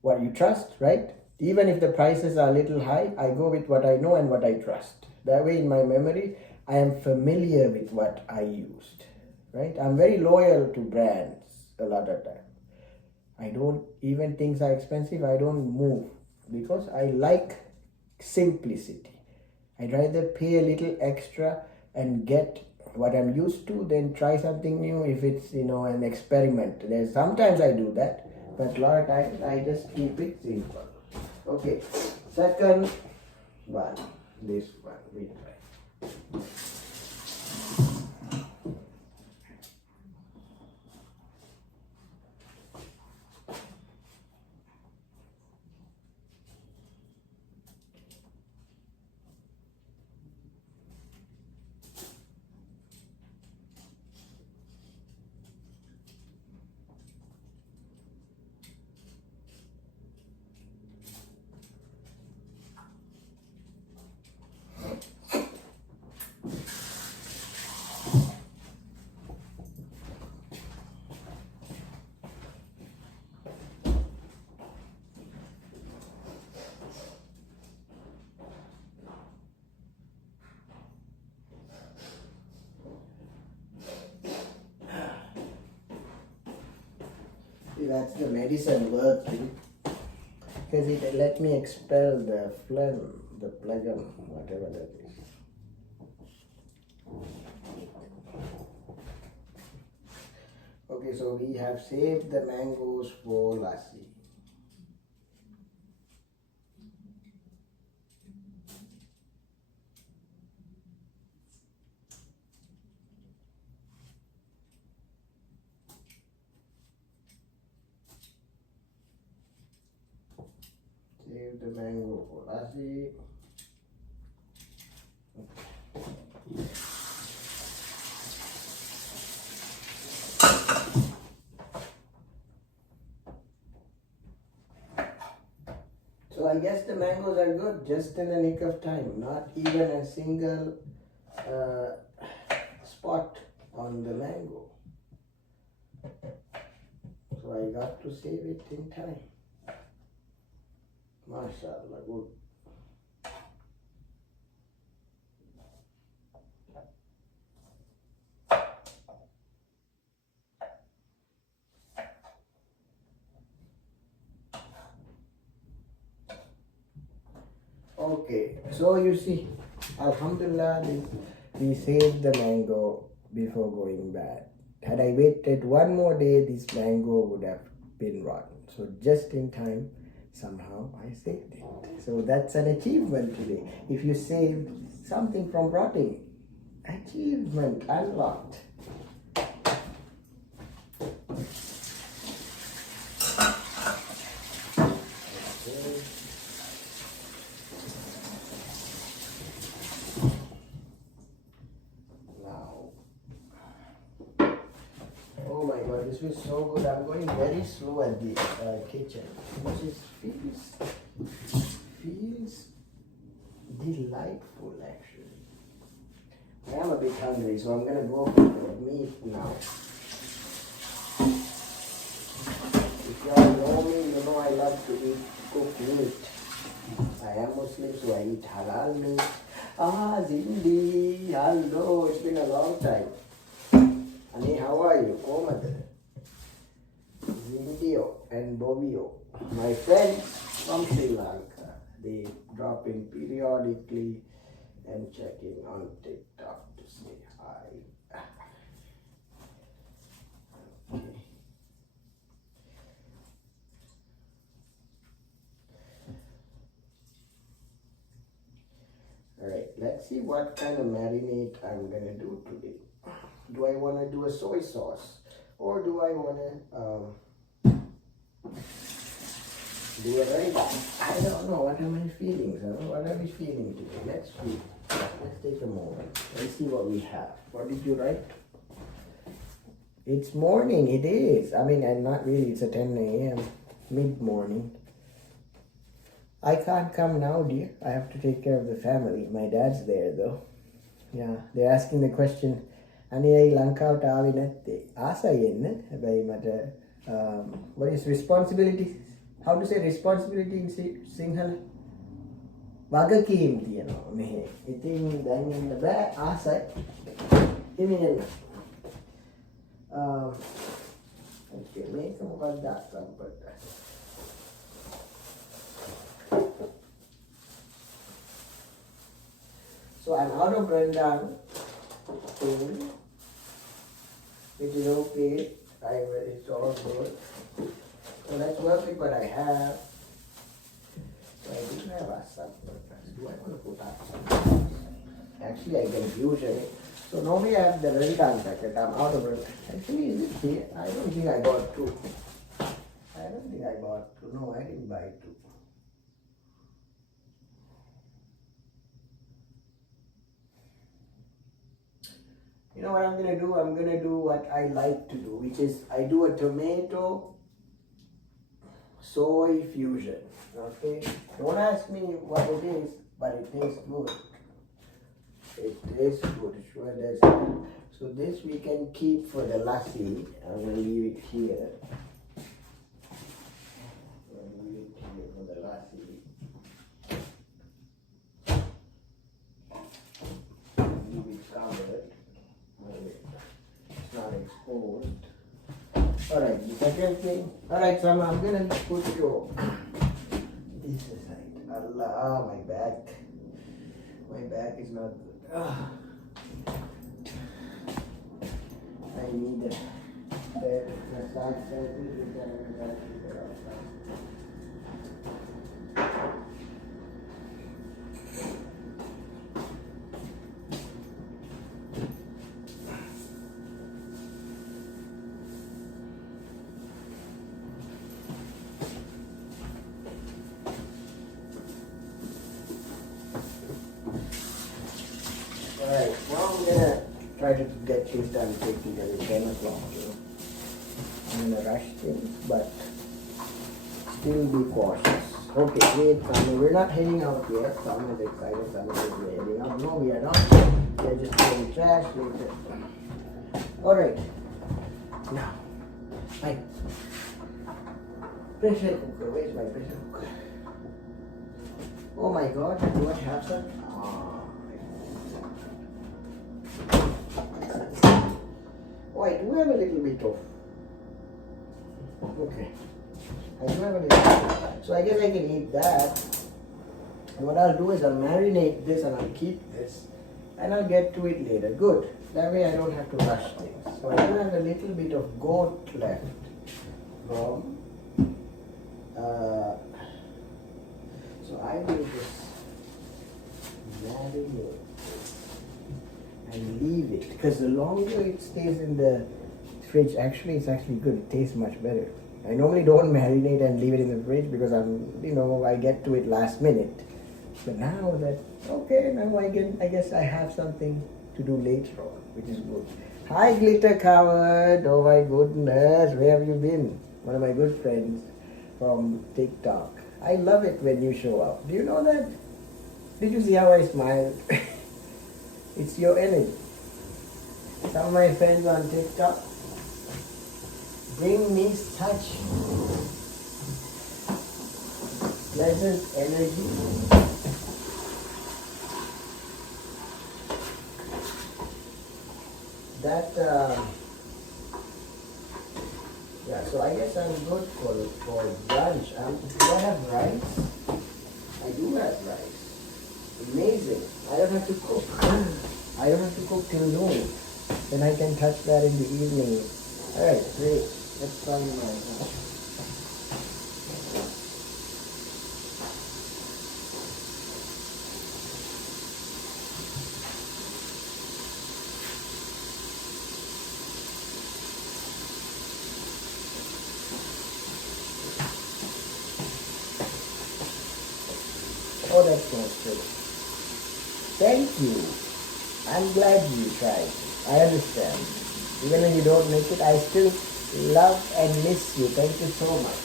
what you trust, right? Even if the prices are a little high, I go with what I know and what I trust. That way in my memory, I am familiar with what I used, right? I'm very loyal to brands a lot of time. I don't, even things are expensive, I don't move because I like simplicity. I'd rather pay a little extra and get what I'm used to than try something new if it's, an experiment. There's sometimes I do that, but a lot of times I just keep it simple. Okay, second one, this one we try. That's the medicine working because it let me expel the phlegm, the phlegm, whatever that is. Okay, so we have saved the mangoes for lassi. Save the mango for lassi. So I guess the mangoes are good, just in the nick of time. Not even a single spot on the mango. So I got to save it in time. MashaAllah, good. Okay, so you see, Alhamdulillah, we saved the mango before going bad. Had I waited one more day, this mango would have been rotten. So just in time, somehow I saved it. So that's an achievement today. If you saved something from rotting, achievement unlocked. Oh my god, this was so good. I'm going very slow at the kitchen, which feels delightful actually. I am a bit hungry, so I'm gonna go for the meat now. If you all know me, you know I love to eat cooked meat. I am Muslim, so I eat halal meat. Zindi, hello, it's been a long time. Ani, how are you? Komad? Zindio and Bobio, my friends from Sri Lanka. They drop in periodically and check in on TikTok to say hi. Okay. Alright, let's see what kind of marinade I'm gonna do today. Do I want to do a soy sauce or do I want to do a rice? I don't know. What are my feelings? What are we feeling today? Let's see. Let's take a moment. Let's see what we have. What did you write? It's morning. It is. I mean, and not really. It's a 10 a.m. mid-morning. I can't come now, dear. I have to take care of the family. My dad's there, though. Yeah, they're asking the question. අනේ ඇයි ලංකාවට ආවේ නැත්තේ? ආසයි එන්න. හැබැයි මට what is responsibility? How to say responsibility in Sinhala? වගකීම් තියෙනවා මෙහි. ඉතින් දැන් ඉන්න බෑ ආසයි. හිමිනෙන්න. Okay, මේක මොකක්ද අත්පත්. So I'm out of Brendan, which is okay. It's all good. So let's work with what I have. So I do have a subpurpose. Do I want to put up something? Actually, I can use it. So normally I have the Brendan packet. I'm out of it. Actually, is it here? I don't think I bought two. I don't think I bought two. No, I didn't buy two. You know what I'm gonna do? I'm gonna do what I like to do, which is I do a tomato soy fusion. Okay? Don't ask me what it is, but it tastes good. It tastes good. It sure does. So this we can keep for the lassi. I'm gonna leave it here. Leave it here for the lassi. Leave it covered. It's not exposed. Alright, the second thing. Alright, Sama, I'm gonna put your this aside. Allah, my back. My back is not good. I need a bed massage center. Alright, well I'm gonna try to get things done quickly because it's 10 o'clock. I'm gonna rush things, but still be cautious. Okay, wait, Summer, we're not heading out yet. Summer is excited, Summer says we're heading out. No, we are not. We are just putting trash later. Alright. Now, my pressure cooker. Where's my pressure cooker? Oh my god, do I have some? Oh, I do have a little bit of. Okay. I do have a little bit. So I guess I can eat that. And what I'll do is I'll marinate this and I'll keep this. And I'll get to it later. Good. That way I don't have to rush things. So I do have a little bit of goat left from. So I will just marinate and leave it, because the longer it stays in the fridge, actually it's actually good. It tastes much better. I normally don't marinate and leave it in the fridge because I get to it last minute. But now that now I guess I have something to do later on, which is good. Hi Glitter Coward, oh my goodness, where have you been? One of my good friends from TikTok. I love it when you show up. Do you know that? Did you see how I smiled? It's your energy. Some of my friends on TikTok bring me such pleasant energy. That so I guess I'm good for brunch. Do I have rice? I do have rice. Amazing. I don't have to cook. I don't have to cook till noon. Then I can touch that in the evening. Alright, great. Let's try my Oh, that smells good. Thank you. I'm glad you tried. I understand. Even when you don't make it, I still love and miss you. Thank you so much.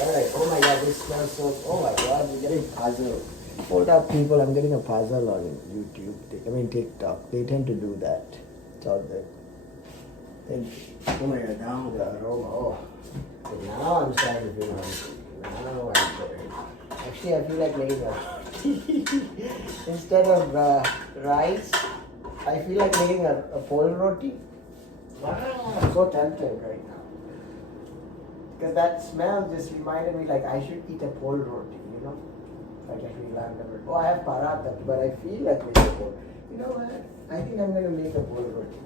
Alright, oh my god, this smells so, oh my god, we're getting puzzle. Hold up people, I'm getting a puzzle on YouTube, TikTok. They tend to do that. It's all good. Thank you. Oh my god, now the aroma. Oh. Okay, now I'm starting to feel hungry. Now I'm going. Actually, I feel like making a instead of rice, I feel like making a pol roti. Wow, I'm so tempted right now. Because that smell just reminded me like I should eat a pol roti, you know? Like a Sri Lankan. Oh, I have paratha, but I feel like making a pol. You know what? I think I'm going to make a pol roti.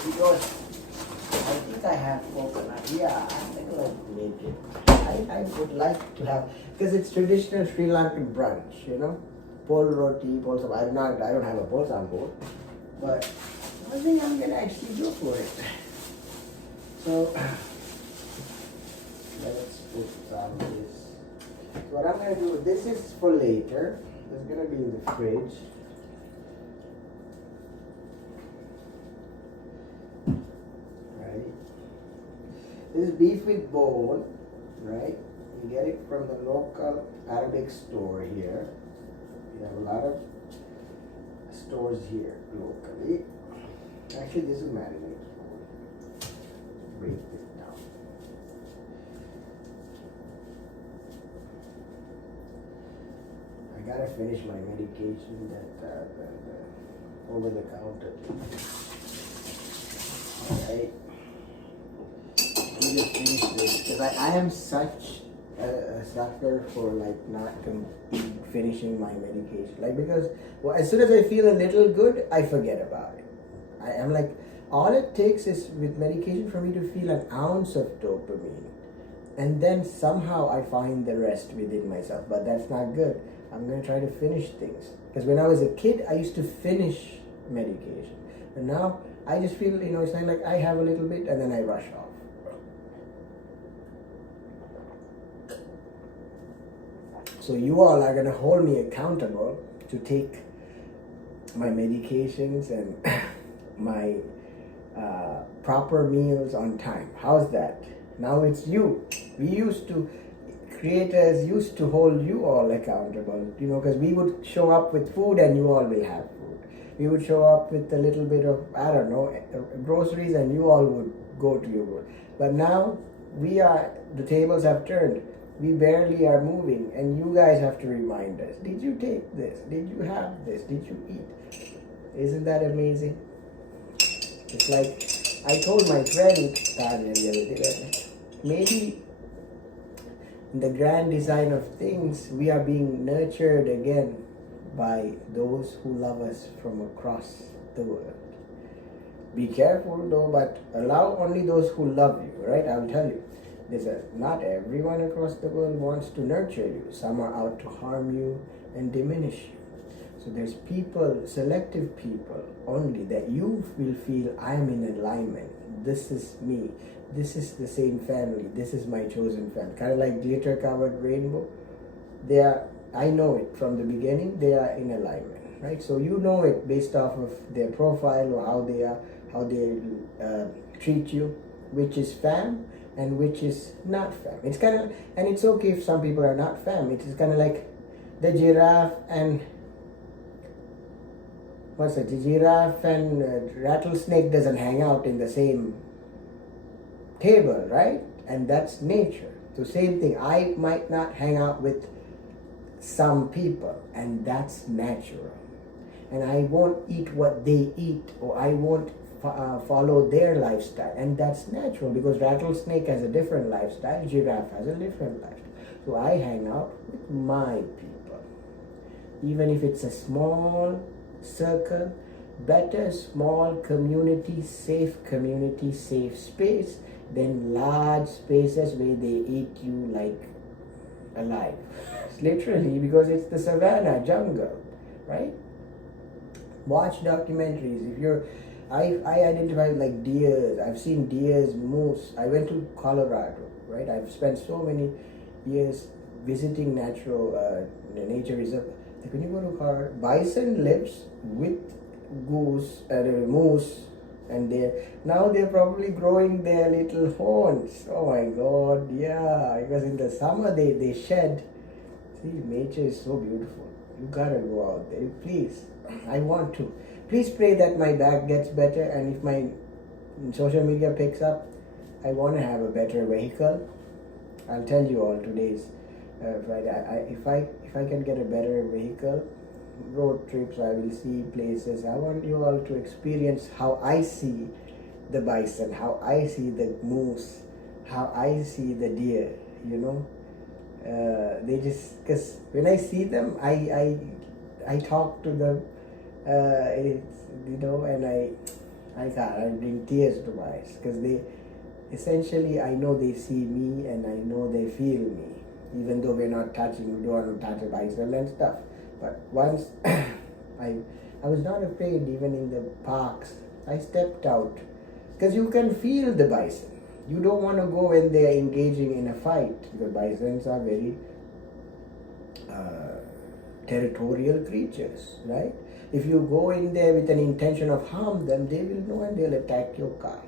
Because I think I have coconut. Yeah, I'm going to make it. I would like to have, because it's traditional Sri Lankan brunch, you know? Pol roti, pol sam. I don't have a pol sam bowl, but I think I'm going to actually go for it. So, let's put some of this. So what I'm going to do, this is for later. It's going to be in the fridge. Right. This is beef with bone, right? You get it from the local Arabic store here. We have a lot of stores here locally. Actually, this is marinade. Break this down. I gotta finish my medication that over the counter. Alright. Let me just finish this because I am such a sucker for like not finishing my medication. Like because as soon as I feel a little good, I forget about it. I'm like, all it takes is with medication for me to feel an ounce of dopamine. And then somehow I find the rest within myself. But that's not good. I'm going to try to finish things. Because when I was a kid, I used to finish medication. And now I just feel, it's like I have a little bit and then I rush off. So you all are going to hold me accountable to take my medications and my proper meals on time. How's that? Now it's you. Creators used to hold you all accountable, because we would show up with food and you all will have food. We would show up with a little bit of, groceries and you all would go to your work. But now the tables have turned. We barely are moving and you guys have to remind us. Did you take this? Did you have this? Did you eat? Isn't that amazing? It's like I told my friend Tanya the other day that maybe in the grand design of things, we are being nurtured again by those who love us from across the world. Be careful though, but allow only those who love you, right? I'll tell you. Not everyone across the world wants to nurture you. Some are out to harm you and diminish you. So there's people, selective people only, that you will feel I am in alignment. This is me. This is the same family. This is my chosen family. Kind of like glitter covered rainbow. I know it from the beginning, they are in alignment, right? So you know it based off of their profile or how they treat you, which is fam and which is not fam. It's kind of, and it's okay if some people are not fam. It is kind of like the giraffe and the giraffe and rattlesnake doesn't hang out in the same table, right? And that's nature. So same thing, I might not hang out with some people, and that's natural. And I won't eat what they eat, or I won't follow their lifestyle, and that's natural because rattlesnake has a different lifestyle, giraffe has a different lifestyle. So I hang out with my people, even if it's a small circle. Better small community, safe space than large spaces where they eat you like alive. Literally, because it's the savannah jungle, right? Watch documentaries. I identify like deers. I've seen deers, moose. I went to Colorado, right? I've spent so many years visiting natural nature reserve. Like when you go to Colorado, bison lives with moose, and they're probably growing their little horns. Oh my God, yeah! Because in the summer they shed. See, nature is so beautiful. You gotta go out there. Please. I want to. Please pray that my back gets better, and if my social media picks up, I want to have a better vehicle. I'll tell you all today's Friday. If I can get a better vehicle, road trips, I will see places. I want you all to experience how I see the bison, how I see the moose, how I see the deer. You know, they just, because when I see them, I talk to them. And I bring tears to my eyes, because they essentially, I know they see me and I know they feel me, even though we're not touching. We don't want to touch a bison and stuff. But once I was not afraid, even in the parks. I stepped out, because you can feel the bison. You don't want to go when they're engaging in a fight, because bisons are very territorial creatures, right? If you go in there with an intention of harm them, they will know and they'll attack your car.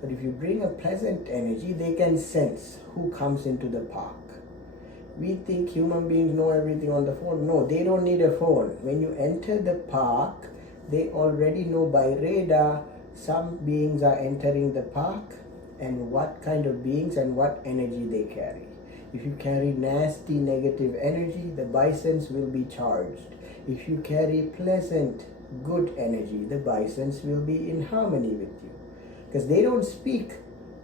But if you bring a pleasant energy, they can sense who comes into the park. We think human beings know everything on the phone. No, they don't need a phone. When you enter the park, they already know by radar some beings are entering the park and what kind of beings and what energy they carry. If you carry nasty negative energy, the bisons will be charged. If you carry pleasant, good energy, the bisons will be in harmony with you. Because they don't speak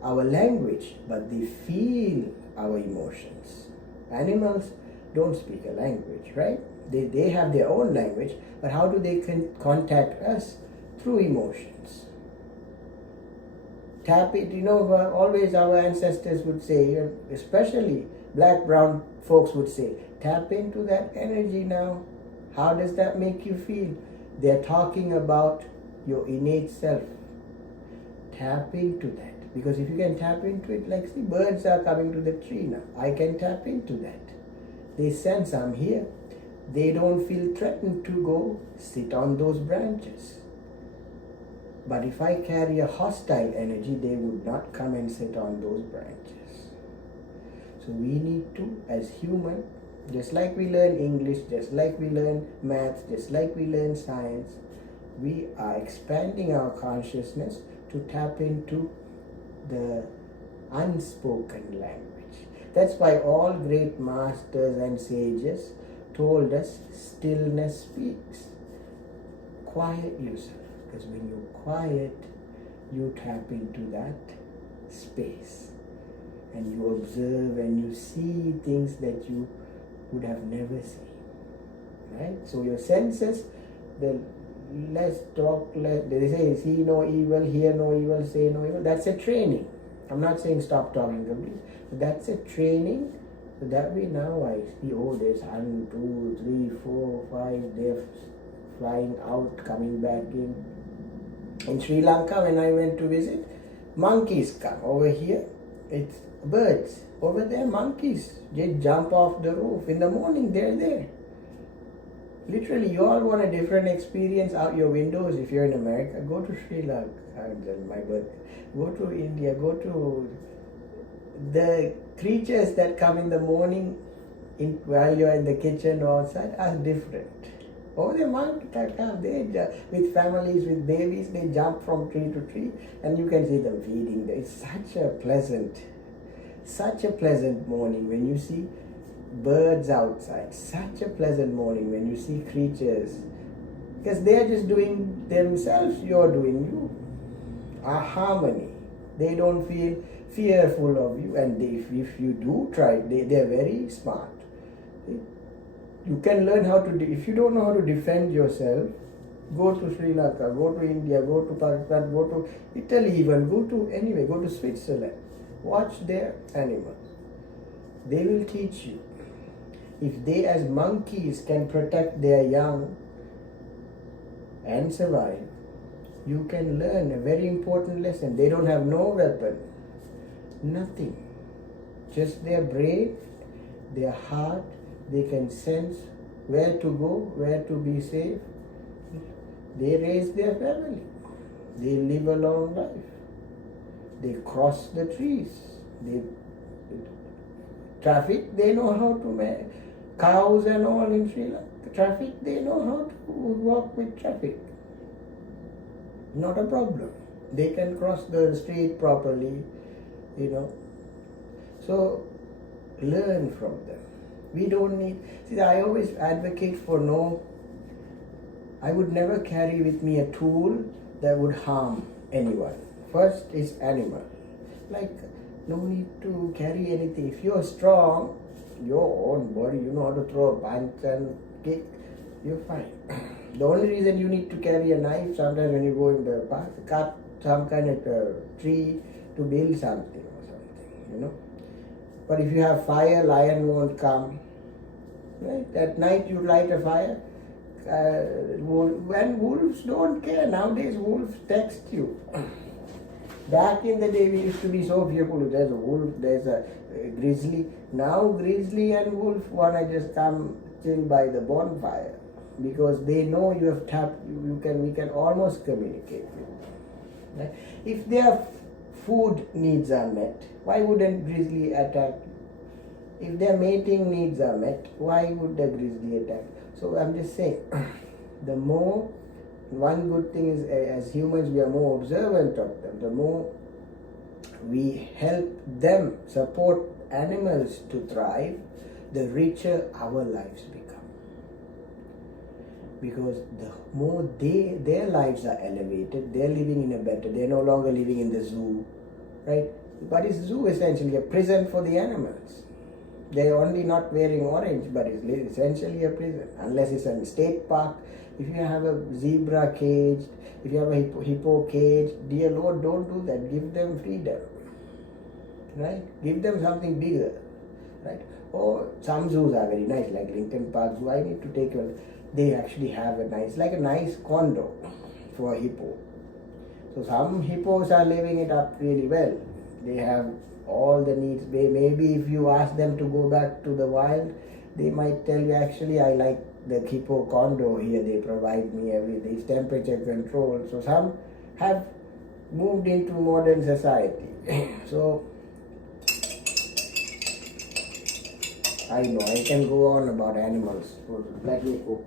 our language, but they feel our emotions. Animals don't speak a language, right? They have their own language, but how do they contact us? Through emotions. Tap it, always our ancestors would say, especially black, brown folks would say, tap into that energy now. How does that make you feel? They're talking about your innate self. Tap into that. Because if you can tap into it, like, see, birds are coming to the tree now. I can tap into that. They sense I'm here. They don't feel threatened to go sit on those branches. But if I carry a hostile energy, they would not come and sit on those branches. So we need to, as human, just like we learn English, just like we learn maths, just like we learn science, we are expanding our consciousness to tap into the unspoken language. That's why all great masters and sages told us stillness speaks. Quiet yourself, because when you're quiet, you tap into that space and you observe and you see things that you would have never seen, right? So your senses, they say see no evil, hear no evil, say no evil. That's a training. I'm not saying stop talking completely, but that's a training. So that way now I see, there's 1, 2, 3, 4, 5, they're flying out, coming back in. In Sri Lanka, when I went to visit, monkeys come. Over here, it's birds. Over there, monkeys. They jump off the roof. In the morning, they're there. Literally, you all want a different experience out your windows. If you're in America, go to Sri Lanka. My birthday. Go to India. Go to the creatures that come in the morning while you're in the kitchen or outside are different. Over there, monkeys come. With families, with babies, they jump from tree to tree, and you can see them feeding. It's such a pleasant morning when you see birds outside. Such a pleasant morning when you see creatures, because they are just doing themselves, you're doing you. A harmony. They don't feel fearful of you, and if you do try, they're very smart. You can learn how to, if you don't know how to defend yourself, go to Sri Lanka, go to India, go to Pakistan, go to Italy even, go to Switzerland. Watch their animals. They will teach you. If they as monkeys can protect their young and survive, you can learn a very important lesson. They don't have no weapon, nothing. Just their brain, their heart. They can sense where to go, where to be safe. They raise their family. They live a long life. They cross the trees. Traffic, they know how to cows and all in Sri Lanka. Traffic, they know how to walk with traffic. Not a problem. They can cross the street properly, you know. So learn from them. We don't need, see, I always advocate for I would never carry with me a tool that would harm anyone. First is animal. Like, no need to carry anything. If you're strong, your own body, you know how to throw a punch and kick, you're fine. The only reason you need to carry a knife sometimes when you go in the park, cut some kind of tree to build something or something, you know. But if you have fire, lion won't come. Right? At night you light a fire. When wolves don't care. Nowadays wolves text you. Back in the day we used to be so fearful. There's a wolf, there's a grizzly. Now grizzly and wolf wanna just come chill by the bonfire because they know you have tapped. We can almost communicate with them. Right? If their food needs are met, why wouldn't grizzly attack? If their mating needs are met, why would the grizzly attack? So I'm just saying, one good thing is as humans we are more observant of them. The more we help them support animals to thrive, the richer our lives become. Because the more their lives are elevated, they're living in a better, they're no longer living in the zoo, right? But is zoo essentially a prison for the animals? They're only not wearing orange, but it's essentially a prison. Unless it's a state park. If you have a zebra cage, if you have a hippo cage, dear Lord, don't do that. Give them freedom. Right? Give them something bigger. Right? Or some zoos are very nice, like Lincoln Park Zoo. I need to take one. They actually have a nice condo for a hippo. So some hippos are living it up really well. They have all the needs. Maybe if you ask them to go back to the wild, they might tell you, actually I like the hippo condo here, they provide me everything, it's temperature control. So some have moved into modern society. So I know I can go on about animals. Let me cook.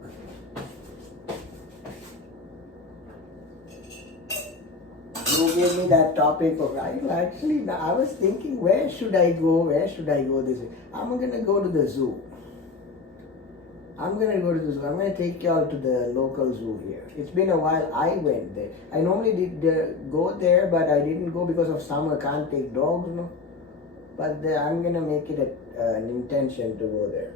You gave me that topic of, I was thinking, where should I go this way? I'm going to go to the zoo. I'm going to take you all to the local zoo here. It's been a while I went there. I normally did go there, but I didn't go because of summer, can't take dogs, no. But I'm going to make it an intention to go there.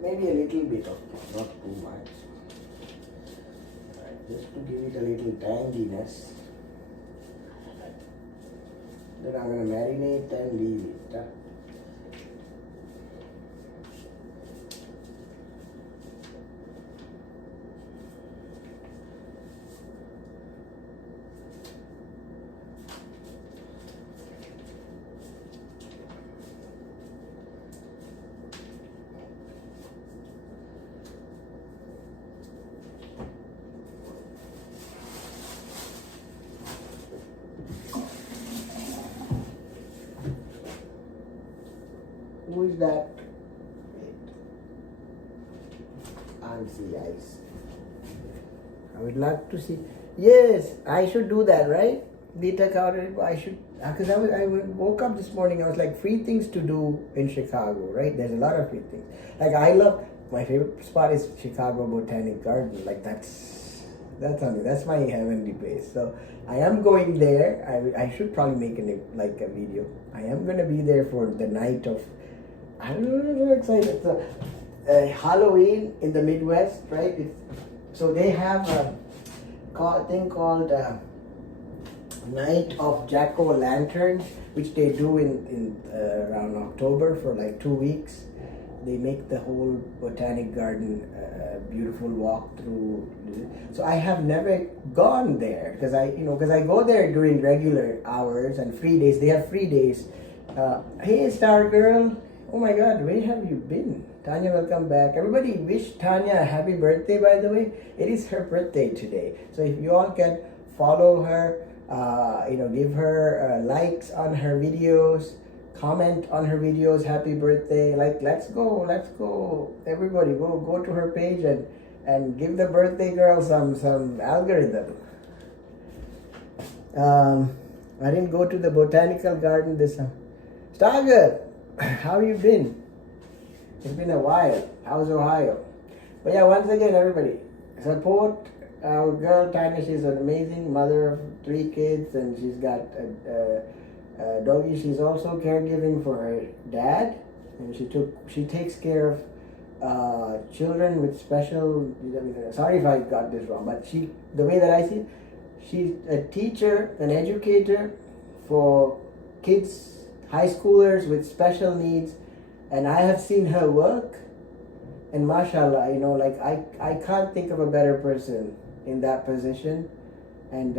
Maybe a little bit of this, not too much. Right, just to give it a little tanginess. Then I'm going to marinate and leave it. Who is that? Wait. Fancy eyes. I would love to see. Yes, I should do that, right? Data counter. I should, because I woke up this morning. I was like, free things to do in Chicago, right? There's a lot of free things. Like my favorite spot is Chicago Botanic Garden. Like that's something. That's my heavenly place. So I am going there. I should probably make a video. I am gonna be there for the night of. I'm so excited. So, Halloween in the Midwest, right? So they have a thing called Night of Jack-o'-lanterns, which they do in around October for like 2 weeks. They make the whole botanic garden a beautiful walkthrough. So I have never gone there because I go there during regular hours and free days. They have free days. Hey, Star Girl. Oh my God, where have you been? Tanya, welcome back. Everybody wish Tanya a happy birthday, by the way. It is her birthday today. So if you all can follow her, give her likes on her videos, comment on her videos, happy birthday. Like, let's go. Everybody go to her page and give the birthday girl some algorithm. I didn't go to the botanical garden this time. Stager, how you been? It's been a while. How's Ohio? But yeah, once again, everybody, support our girl Tanya. She's an amazing mother of 3 kids, and she's got a doggy. She's also caregiving for her dad, and she takes care of children with special. Sorry if I got this wrong, but the way that I see it, she's a teacher, an educator for kids, high schoolers with special needs. And I have seen her work, and mashallah, I can't think of a better person in that position. And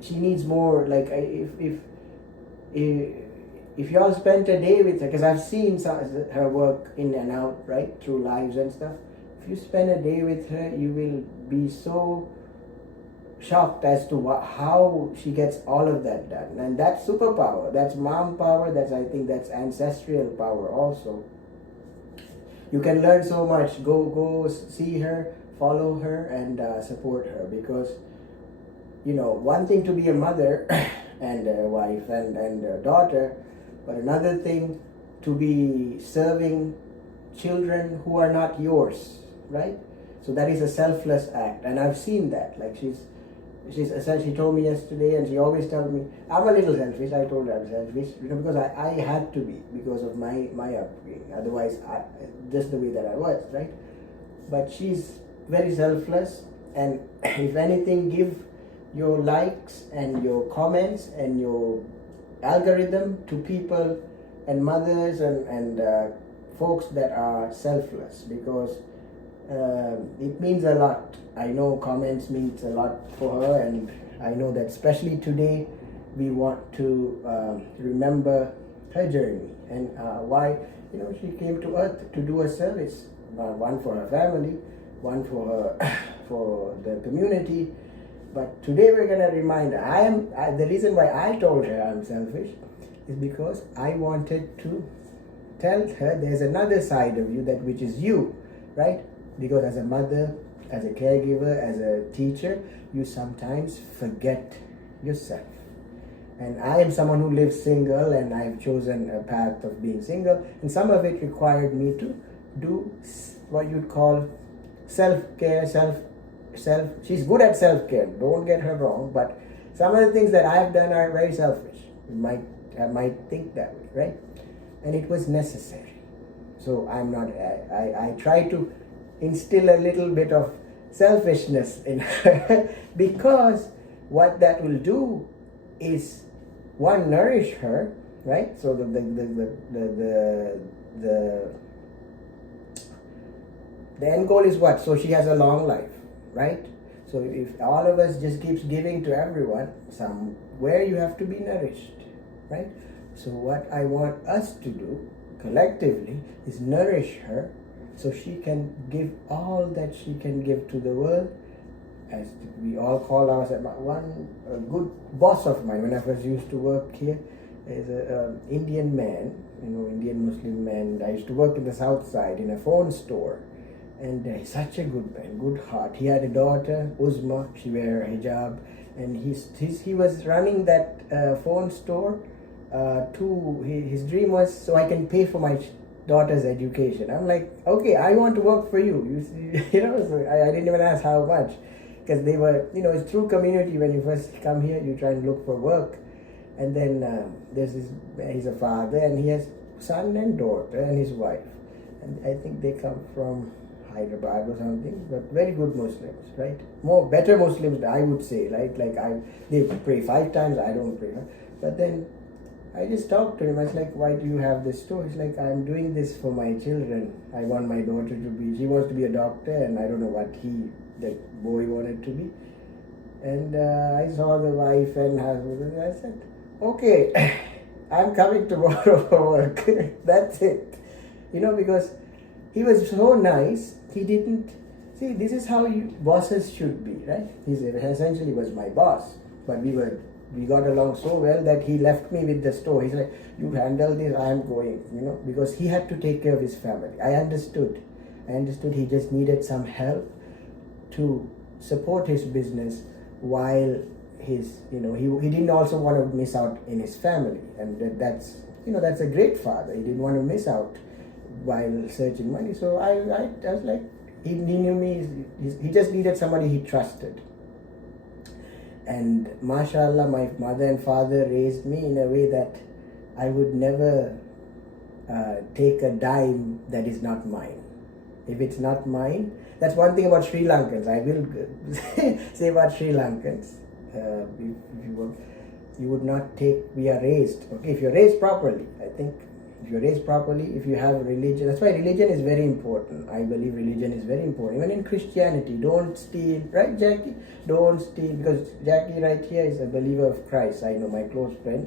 she needs more. Like, if y'all spent a day with her, because I've seen her work in and out, right, through lives and stuff. If you spend a day with her, you will be so shocked as to how she gets all of that done. And that's superpower, that's mom power, I think that's ancestral power also. You can learn so much. Go see her, follow her, and support her, because one thing to be a mother and a wife and a daughter, but another thing to be serving children who are not yours, right? So that is a selfless act, and I've seen that. Like, she told me yesterday, and she always tells me, I'm a little selfish. I told her I'm selfish, because I had to be, because of my upbringing. Otherwise, just the way that I was, right? But she's very selfless, and if anything, give your likes and your comments and your algorithm to people and mothers and folks that are selfless, because it means a lot. I know comments means a lot for her, and I know that especially today we want to remember her journey and why she came to Earth to do a service, one for her family, one for her for the community. But today we're gonna remind her. The reason why I told her I'm selfish is because I wanted to tell her there's another side of you, that which is you, right? Because as a mother, as a caregiver, as a teacher, you sometimes forget yourself. And I am someone who lives single, and I've chosen a path of being single, and some of it required me to do what you'd call self-care, she's good at self-care, don't get her wrong, but some of the things that I've done are very selfish. You might think that way, right? And it was necessary. So I try to instill a little bit of selfishness in her because what that will do is, one, nourish her, right? So the end goal is what? So she has a long life, right? So if all of us just keeps giving to everyone, somewhere you have to be nourished, right? So what I want us to do collectively is nourish her, so she can give all that she can give to the world. As we all call ourselves, a good boss of mine when I first used to work here is an Indian man, Indian Muslim man. I used to work in the south side in a phone store, and he's such a good man, good heart. He had a daughter, Uzma. She wear a hijab, and he was running that phone store. His dream was so I can pay for my daughter's education. I'm like, okay, I want to work for you. You see, so I didn't even ask how much, because they were, it's through community. When you first come here, you try and look for work, and then he's a father, and he has son and daughter and his wife, and I think they come from Hyderabad or something, but very good Muslims, right? Better Muslims, I would say, right? Like they pray 5 times, I don't pray, but then I just talked to him. I was like, why do you have this store? He's like, I'm doing this for my children. I want my daughter she wants to be a doctor, and I don't know what that boy wanted to be. And I saw the wife and husband, and I said, okay, I'm coming tomorrow for work. That's it. Because he was so nice. He didn't see. This is how bosses should be, right? He essentially was my boss, but we got along so well that he left me with the store. He's like, "You handle this. I am going," because he had to take care of his family. I understood. He just needed some help to support his business while he didn't also want to miss out in his family, and that's a great father. He didn't want to miss out while searching money. So I was like, he knew me. He just needed somebody he trusted. And mashallah, my mother and father raised me in a way that I would never take a dime that is not mine. If it's not mine, that's one thing about Sri Lankans. I will say about Sri Lankans. You would not take. We are raised. Okay, if you're raised properly, I think if you're raised properly, if you have religion, that's why religion is very important. I believe religion is very important. Even in Christianity, don't steal, right, Jackie? Don't steal, because Jackie right here is a believer of Christ. I know my close friend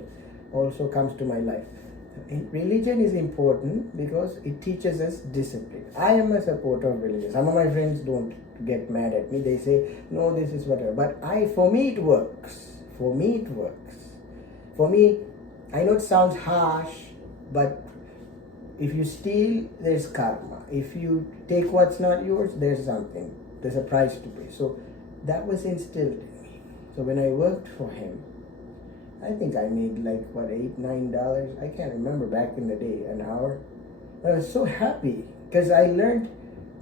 also comes to my life. Religion is important because it teaches us discipline. I am a supporter of religion. Some of my friends don't get mad at me. They say, no, this is whatever. But for me it works. For me, I know it sounds harsh, but if you steal, there's karma. If you take what's not yours, there's something. There's a price to pay. So that was instilled in me. So when I worked for him, I think I made like $8-9. I can't remember back in the day, an hour. But I was so happy because I learned.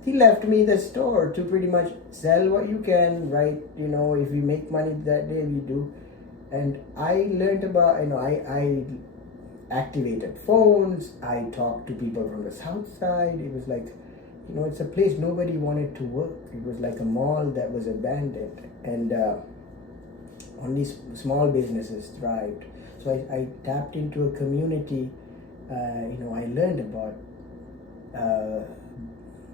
He left me the store to pretty much sell what you can, right? If you make money that day, we do. And I learned about, I activated phones. I talked to people from the south side. It was like, it's a place nobody wanted to work. It was like a mall that was abandoned. And only small businesses thrived. So I tapped into a community. I learned about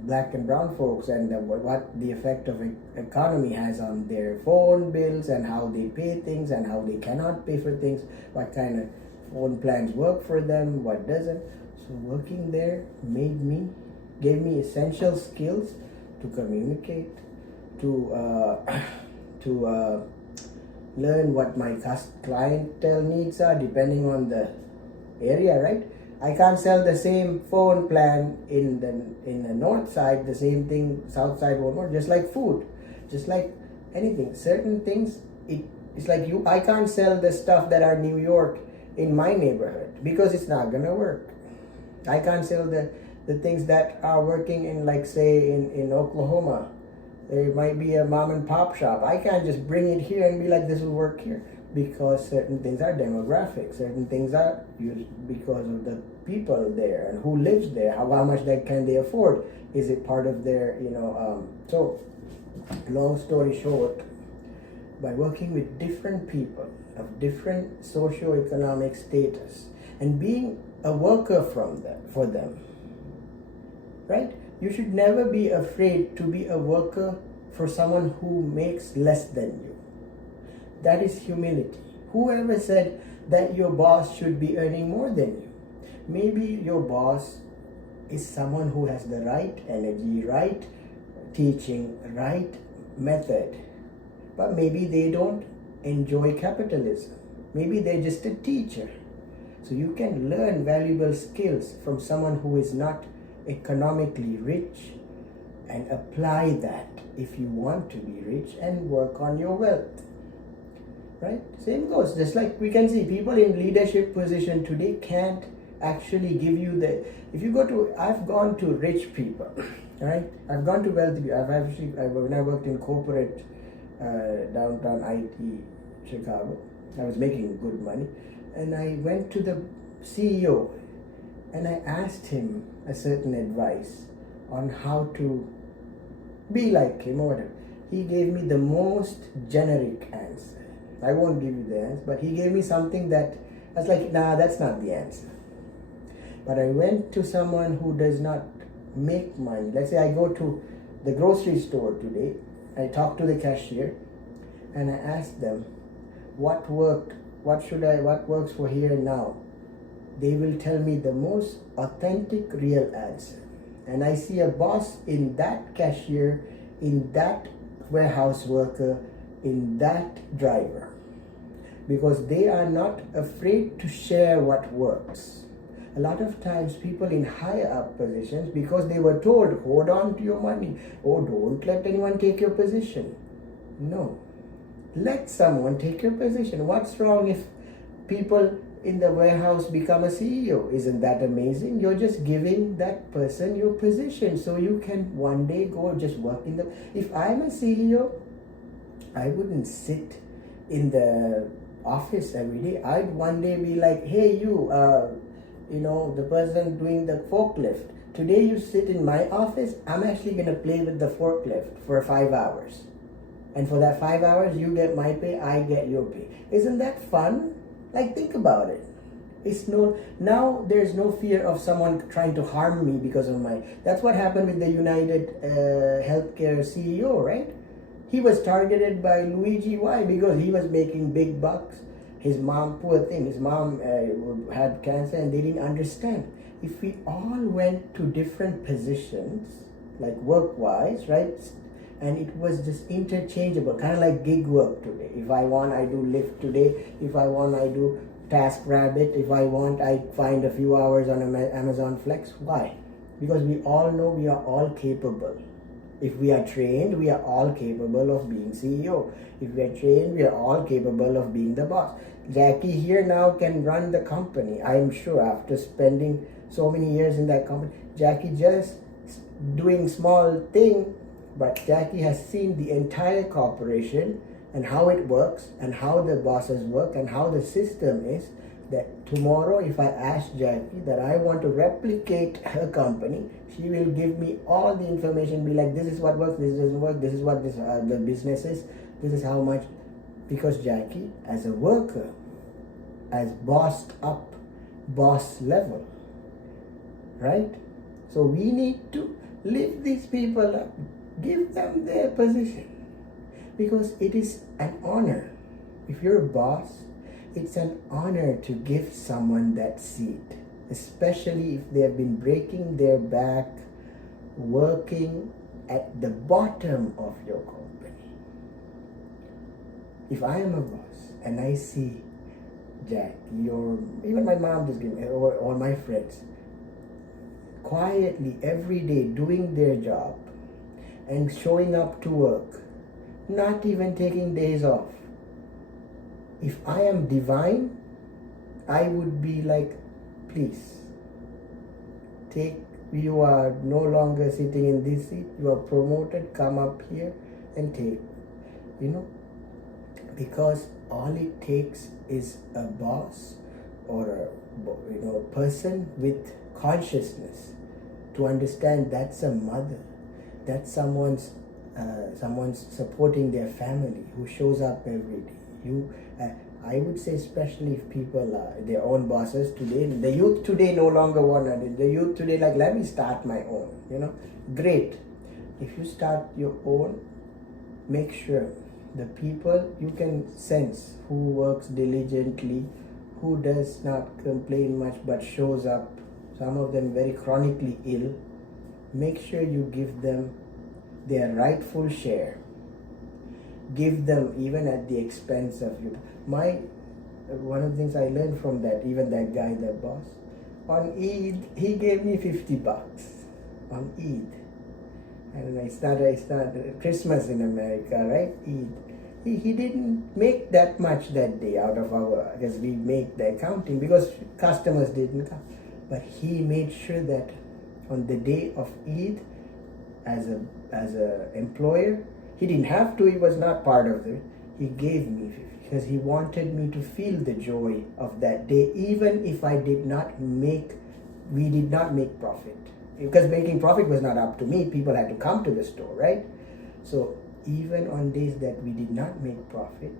black and brown folks and what the effect of economy has on their phone bills and how they pay things and how they cannot pay for things, what kind of phone plans work for them, what doesn't. So working there gave me essential skills to communicate, to learn what my clientele needs are depending on the area, right? I can't sell the same phone plan in the north side, the same thing south side won't work. Just like food, just like anything. Certain things, it's like I can't sell the stuff that are New York in my neighborhood because it's not gonna work. I can't sell the things that are working in, like, say in Oklahoma. There might be a mom and pop shop. I can't just bring it here and be like, this will work here, because certain things are demographic. Certain things are used because of the people there and who lives there. How much can they afford? Is it part of their, so long story short, by working with different people of different socio-economic status and being a worker for them, right? You should never be afraid to be a worker for someone who makes less than you. That is humility. Whoever said that your boss should be earning more than you? Maybe your boss is someone who has the right energy, right teaching, right method, but maybe they don't enjoy capitalism. Maybe they're just a teacher. So you can learn valuable skills from someone who is not economically rich and apply that if you want to be rich and work on your wealth, right? Same goes, just like we can see people in leadership position today can't actually give you I've gone to rich people, right? I've gone to wealthy people. When I worked in corporate downtown IT Chicago, I was making good money, and I went to the CEO and I asked him a certain advice on how to be like him or whatever. He gave me the most generic answer. I won't give you the answer, but he gave me something that I was like, nah, that's not the answer. But I went to someone who does not make money. Let's say I go to the grocery store today, I talk to the cashier, and I ask them, what worked? What works for here and now? They will tell me the most authentic, real answer. And I see a boss in that cashier, in that warehouse worker, in that driver. Because they are not afraid to share what works. A lot of times people in higher up positions, because they were told, hold on to your money, oh, don't let anyone take your position. No. Let someone take your position. What's wrong if people in the warehouse become a CEO? Isn't that amazing? You're just giving that person your position so you can one day go just work in the... If I'm a CEO, I wouldn't sit in the office every day. I'd one day be like, hey, the person doing the forklift. Today you sit in my office. I'm actually going to play with the forklift for 5 hours. And for that 5 hours, you get my pay, I get your pay. Isn't that fun? Like, think about it. Now there's no fear of someone trying to harm me because of that's what happened with the United Healthcare CEO, right? He was targeted by Luigi. Why? Because he was making big bucks. His mom, poor thing, his mom had cancer and they didn't understand. If we all went to different positions, like work-wise, right? And it was just interchangeable, kind of like gig work today. If I want, I do Lyft today. If I want, I do TaskRabbit. If I want, I find a few hours on Amazon Flex. Why? Because we all know we are all capable. If we are trained, we are all capable of being CEO. If we are trained, we are all capable of being the boss. Jackie here now can run the company. I am sure after spending so many years in that company, Jackie just doing small thing, but Jackie has seen the entire corporation and how it works and how the bosses work and how the system is, that tomorrow if I ask Jackie that I want to replicate her company, she will give me all the information, be like, this is what works, this doesn't work, this is what the business is, this is how much. Because Jackie, as a worker, as bossed up, boss level, right? So we need to lift these people up, give them their position, because it is an honor. If you're a boss, it's an honor to give someone that seat, especially if they have been breaking their back, working at the bottom of your company. If I am a boss and I see Jackie or even my mom just give me, or my friends, quietly every day doing their job and showing up to work, not even taking days off. If I am divine, I would be like, please, you are no longer sitting in this seat, you are promoted, come up here and take, because all it takes is a boss or a person with consciousness to understand that's a mother, that's someone's supporting their family, who shows up every day. I would say, especially if people are their own bosses today, the youth today no longer want it. The youth today like, let me start my own, Great. If you start your own, make sure the people you can sense who works diligently, who does not complain much but shows up, some of them very chronically ill, make sure you give them their rightful share. Give them even at the expense of you. One of the things I learned from that, even that guy, that boss, on Eid, he gave me $50 on Eid. I don't know, it's not Christmas in America, right? Eid. He didn't make that much that day out of because we make the accounting because customers didn't come. But he made sure that on the day of Eid, as a employer, he didn't have to, he was not part of it. He gave me 50 because he wanted me to feel the joy of that day, even if we did not make profit. Because making profit was not up to me, people had to come to the store, right? So even on days that we did not make profit,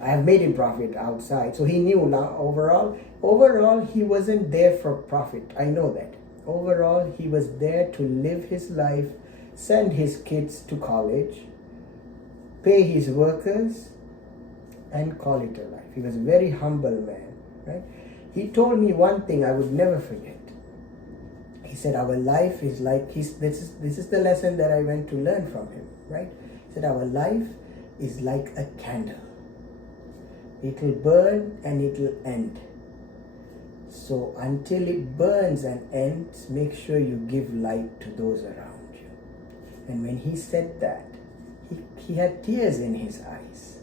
I have made him profit outside. So he knew now overall he wasn't there for profit. I know that. Overall, he was there to live his life, send his kids to college, pay his workers, and call it a life. He was a very humble man, right? He told me one thing I would never forget. He said, our life is like, this is the lesson that I went to learn from him, right? He said, our life is like a candle. It will burn and it will end. So until it burns and ends, make sure you give light to those around you. And when he said that, he had tears in his eyes.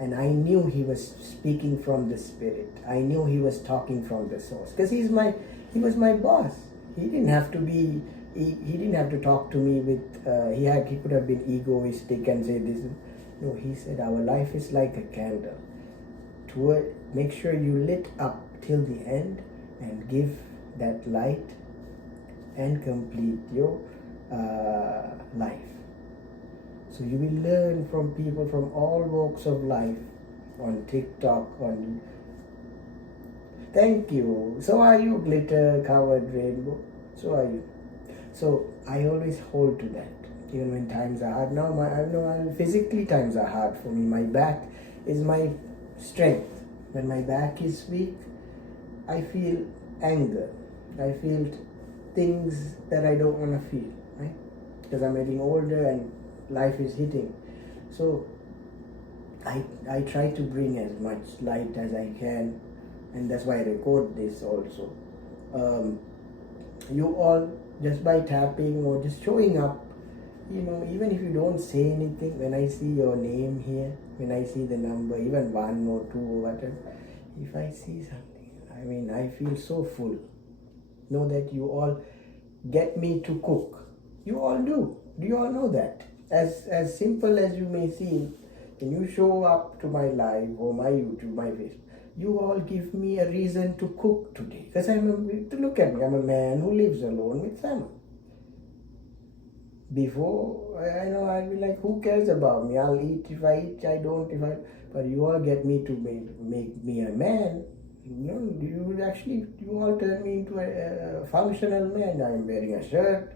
And I knew he was speaking from the Spirit. I knew he was talking from the source. Because he was my boss. He didn't have to be, he didn't have to talk to me with, he could have been egoistic and say this. No, he said, our life is like a candle. Make sure you lit up till the end and give that light and complete your life. So you will learn from people from all walks of life on TikTok, on... Thank you. So are you, glitter covered rainbow. So are you. So I always hold to that. Even when times are hard. Now I know physically times are hard for me. My back is my strength. When my back is weak, I feel anger. I feel things that I don't want to feel, right? Because I'm getting older and life is hitting. So I try to bring as much light as I can, and that's why I record this also. You all, just by tapping or just showing up, even if you don't say anything, when I see your name here, when I see the number, even 1 or 2 or whatever, if I see something, I feel so full. Know that you all get me to cook. You all do. Do you all know that? As simple as you may seem, when you show up to my live or my YouTube, my Facebook, you all give me a reason to cook today. Because look at me, I'm a man who lives alone with family. Before, I'll be like, who cares about me? I'll eat if I eat, I don't if I... But you all get me to make me a man. You all turn me into a functional man. I'm wearing a shirt,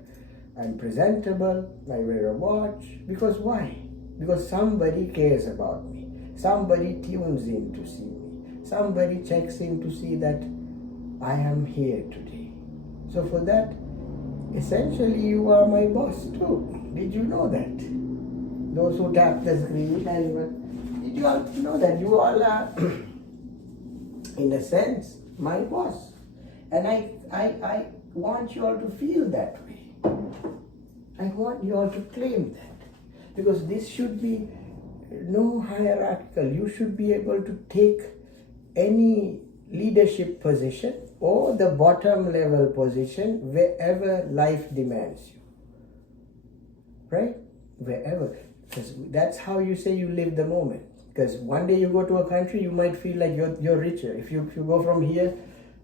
I'm presentable, I wear a watch. Because why? Because somebody cares about me. Somebody tunes in to see me. Somebody checks in to see that I am here today. So for that, essentially you are my boss too. Did you know that? Those who tap the screen, did you all know that you all are, in a sense, my boss? And I want you all to feel that way. I want you all to claim that. Because this should be no hierarchical. You should be able to take any leadership position or the bottom level position wherever life demands you. Right? Wherever. Because that's how you say you live the moment. Because one day you go to a country, you might feel like you're richer. If you go from here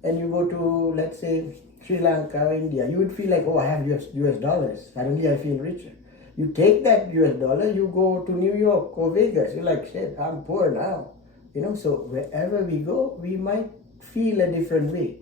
and you go to, let's say, Sri Lanka or India, you would feel like, oh, I have US dollars. Suddenly I feel richer. You take that US dollar, you go to New York or Vegas, you're like, shit, I'm poor now. So wherever we go, we might feel a different way.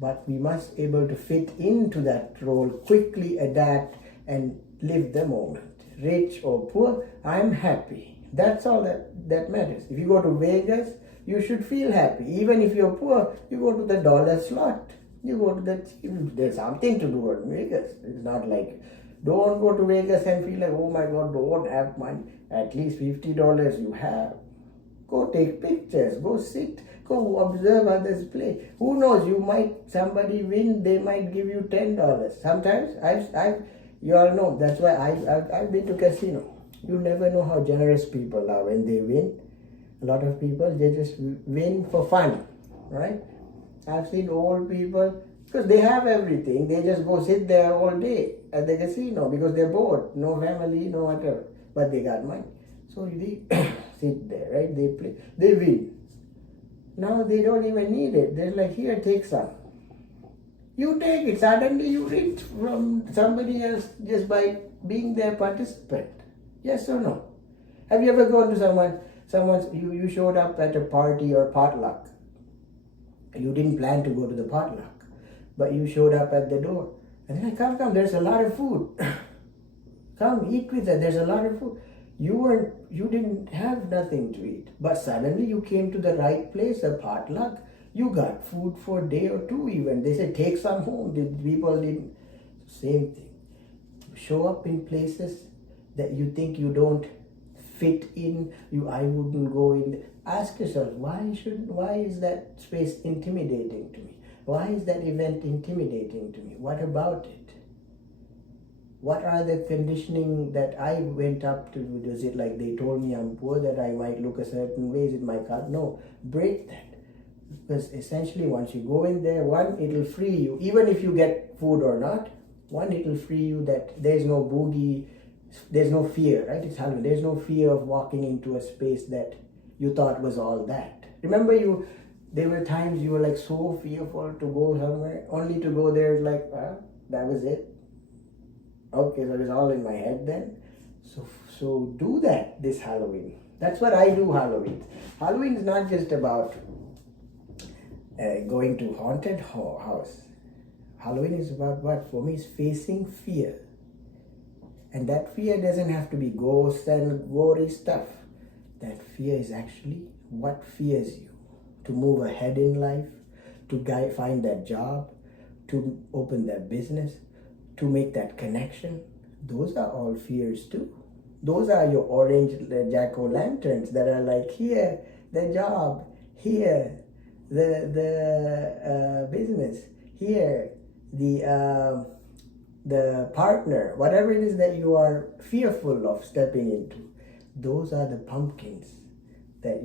But we must be able to fit into that role, quickly adapt and live the moment. Rich or poor, I'm happy. That's all that matters. If you go to Vegas, you should feel happy. Even if you're poor, you go to the dollar slot. You go to there's something to do in Vegas. It's not like, don't go to Vegas and feel like, oh my God, don't have money. At least $50 you have. Go take pictures, go sit, go observe others play. Who knows, somebody win, they might give you $10. Sometimes, you all know, that's why I've been to casino. You never know how generous people are when they win. A lot of people, they just win for fun, right? I've seen old people, because they have everything, they just go sit there all day at the casino because they're bored. No family, no whatever. But they got money. So they sit there, right? They play, they win. Now they don't even need it. They're like, here, take some. You take it. Suddenly you read from somebody else just by being their participant. Yes or no? Have you ever gone to you showed up at a party or potluck. You didn't plan to go to the potluck, but you showed up at the door. And then come, there's a lot of food. Come, eat with us, there's a lot of food. You didn't have nothing to eat, but suddenly you came to the right place, a potluck. You got food for a day or two even. They said take some home. The people didn't. Same thing. Show up in places that you think you don't fit in. I wouldn't go in. Ask yourself, why is that space intimidating to me? Why is that event intimidating to me? What about it? What are the conditioning that I went up to? Is it like they told me I'm poor, that I might look a certain way? Is it my car? No, break that. Because essentially once you go in there, one, it'll free you. Even if you get food or not, one, it'll free you that there's no boogie, there's no fear, right? It's Halloween. There's no fear of walking into a space that you thought was all that. Remember there were times you were like so fearful to go somewhere, only to go there like, that was it. Okay, so it's all in my head then. So do that this Halloween. That's what I do Halloween. Halloween is not just about going to haunted house. Halloween is about what? For me, is facing fear. And that fear doesn't have to be ghosts and gory stuff. That fear is actually what fears you. To move ahead in life, to find that job, to open that business, to make that connection. Those are all fears too. Those are your orange jack-o'-lanterns that are like, here, the job, here, the business, here, the partner, whatever it is that you are fearful of stepping into. Those are the pumpkins that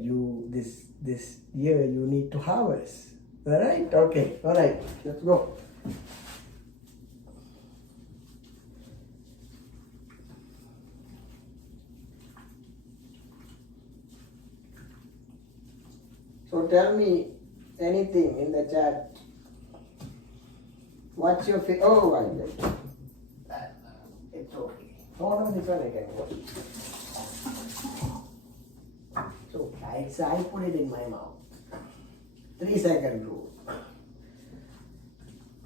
this year you need to harvest. All right? Okay. All right. Let's go. So tell me anything in the chat. What's your favorite? Oh, I get it. It's okay. No, this one I can wash. It's okay. So I put it in my mouth. 3-second rule.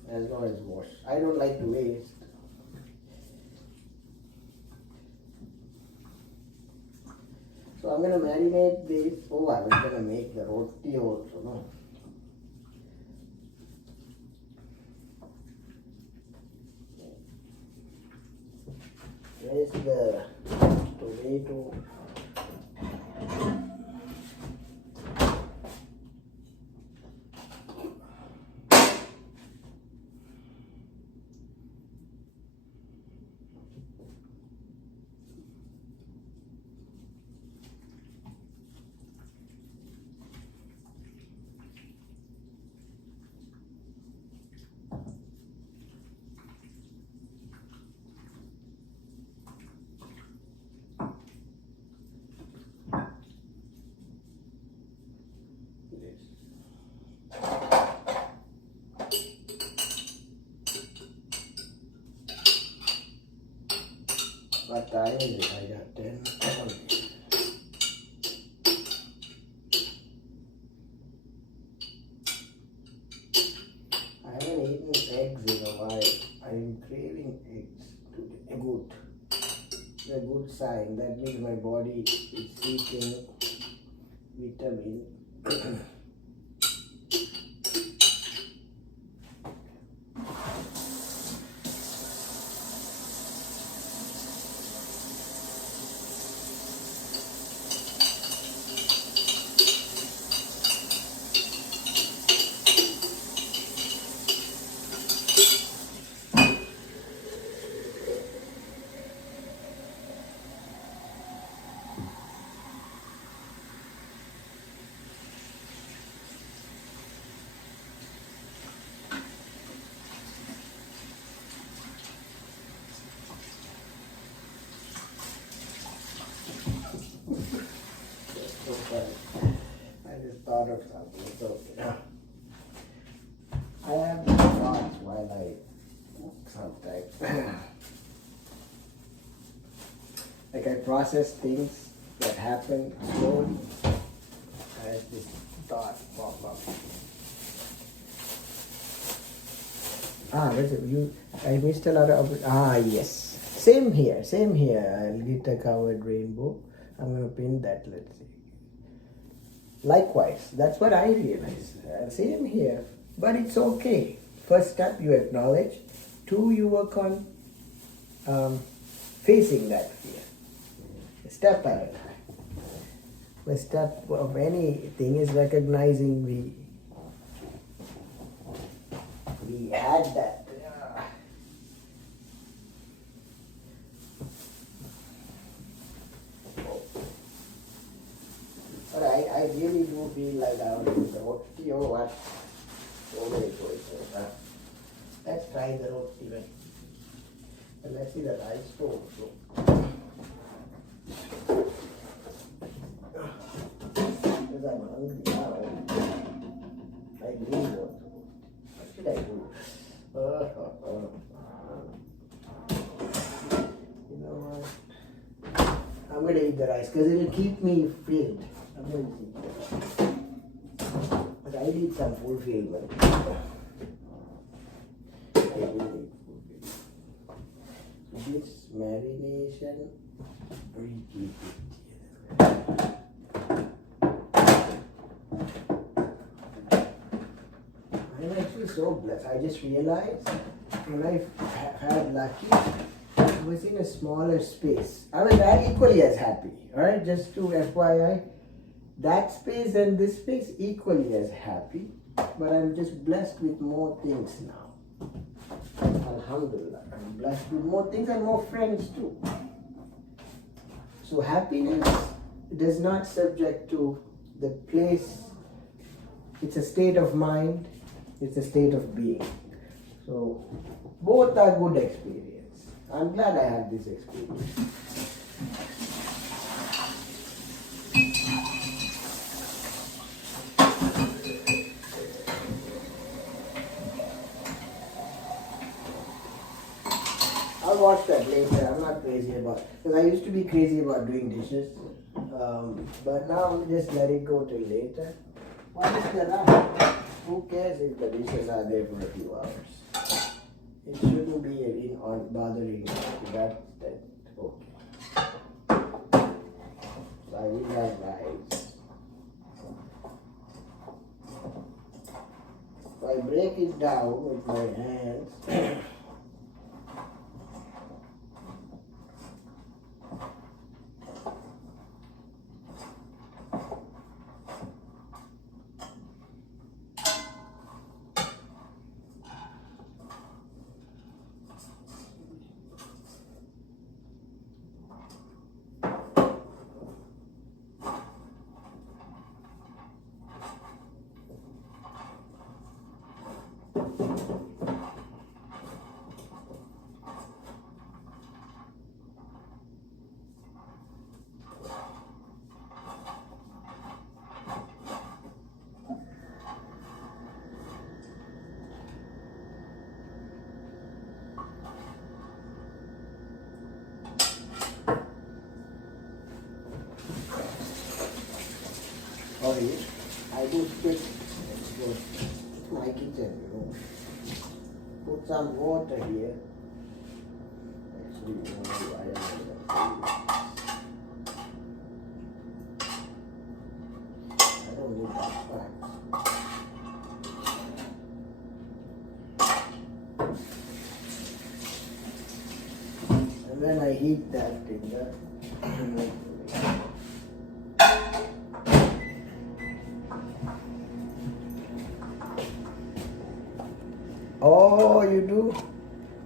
As long as wash. I don't like to waste. So I'm gonna marinate this. Oh, I was gonna make the roti also, no? Where's the tomato? What time is it? I got 10. I haven't eaten eggs in a while. I'm craving eggs today. Good. It's a good sign. That means my body is seeking vitamin. I just thought of something. It's okay. I have thoughts while I sometimes like I process things that happen slowly. I have this thought pop up. I missed a lot of yes. Same here. I'll get a covered rainbow. I'm gonna pin that, let's see. Likewise, that's what I realize. Same here, but it's okay. First step, you acknowledge. Two, you work on facing that fear. A step at a time. The step of anything is recognizing we had that. But I really do feel like I want to roti or what? So many choices. Let's try the roti. And let's see the rice too. Because I'm hungry now. I really want to. What should I do? You know what? I'm going to eat the rice because it'll keep me filled. I'm going to eat the rice. But I need some fulfillment. I do need fulfillment. This marination, reheat it. I'm actually so blessed. I just realized when I had lucky, I was in a smaller space. I was equally as happy. Alright, just to FYI, that space and this space equally as happy, but I'm just blessed with more things now. Alhamdulillah, I'm blessed with more things and more friends too. So happiness does not subject to the place. It's a state of mind. It's a state of being. So both are good experience. I'm glad I had this experience. I'll watch that later. I'm not crazy about it. Because I used to be crazy about doing dishes. But now I'll just let it go till later. What is the rush? Who cares if the dishes are there for a few hours? It shouldn't be bothering you. That's okay. So I will have rice. So I break it down with my hands. Sorry, I do spit my kitchen, you know. Put some water here. Actually, I don't need that much. And then I heat that in the Oh, you do?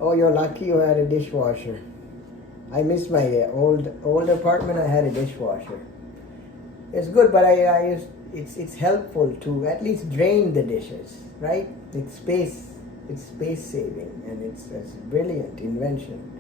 Oh, you're lucky you had a dishwasher. I miss my old apartment. I had a dishwasher. It's good, but it's helpful to at least drain the dishes, right? It's space saving, and it's a brilliant invention.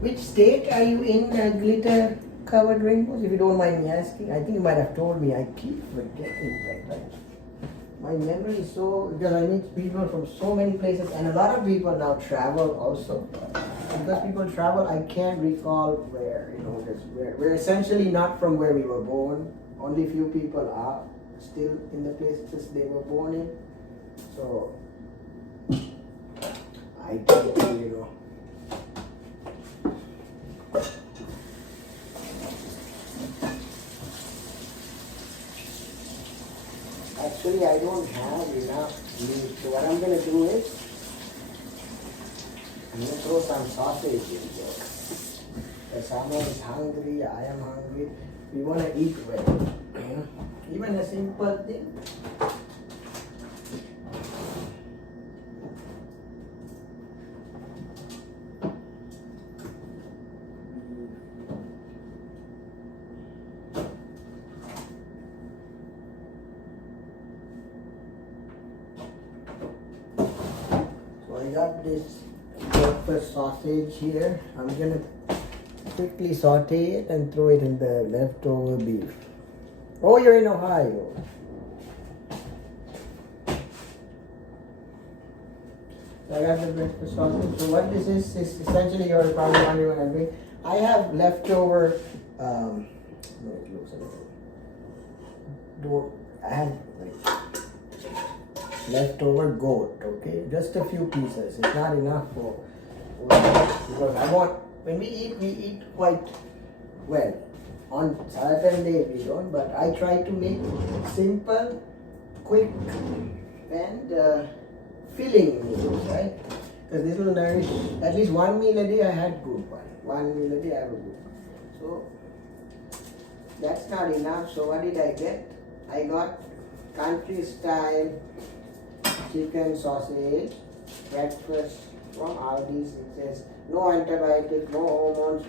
Which state are you in, glitter covered rainbows? If you don't mind me asking, I think you might have told me. I keep forgetting that. My memory is so, because I meet people from so many places, and a lot of people now travel also. Because people travel, I can't recall where, because we're essentially not from where we were born. Only few people are. still in the places they were born in. So I try to, actually I don't have enough meat. So what I'm gonna do is I'm gonna throw some sausage in there. Someone is hungry, I am hungry. We wanna eat well. Even a simple thing. So I got this breakfast sausage here. I'm gonna quickly saute it and throw it in the leftover beef. Oh, you're in Ohio. I got the breakfast sausage. So what this is essentially, you're probably wondering what I'm doing. I have leftover, no, it looks a little, I have like leftover goat, okay? Just a few pieces. It's not enough for because I want, when we eat quite well. On certain days we don't, but I try to make simple, quick, and filling meals, right? Because this will nourish at least one meal a day. I had good one. One meal a day I have a good one. So that's not enough. So what did I get? I got country style chicken sausage breakfast from Aldi's. It says no antibiotic, no hormones.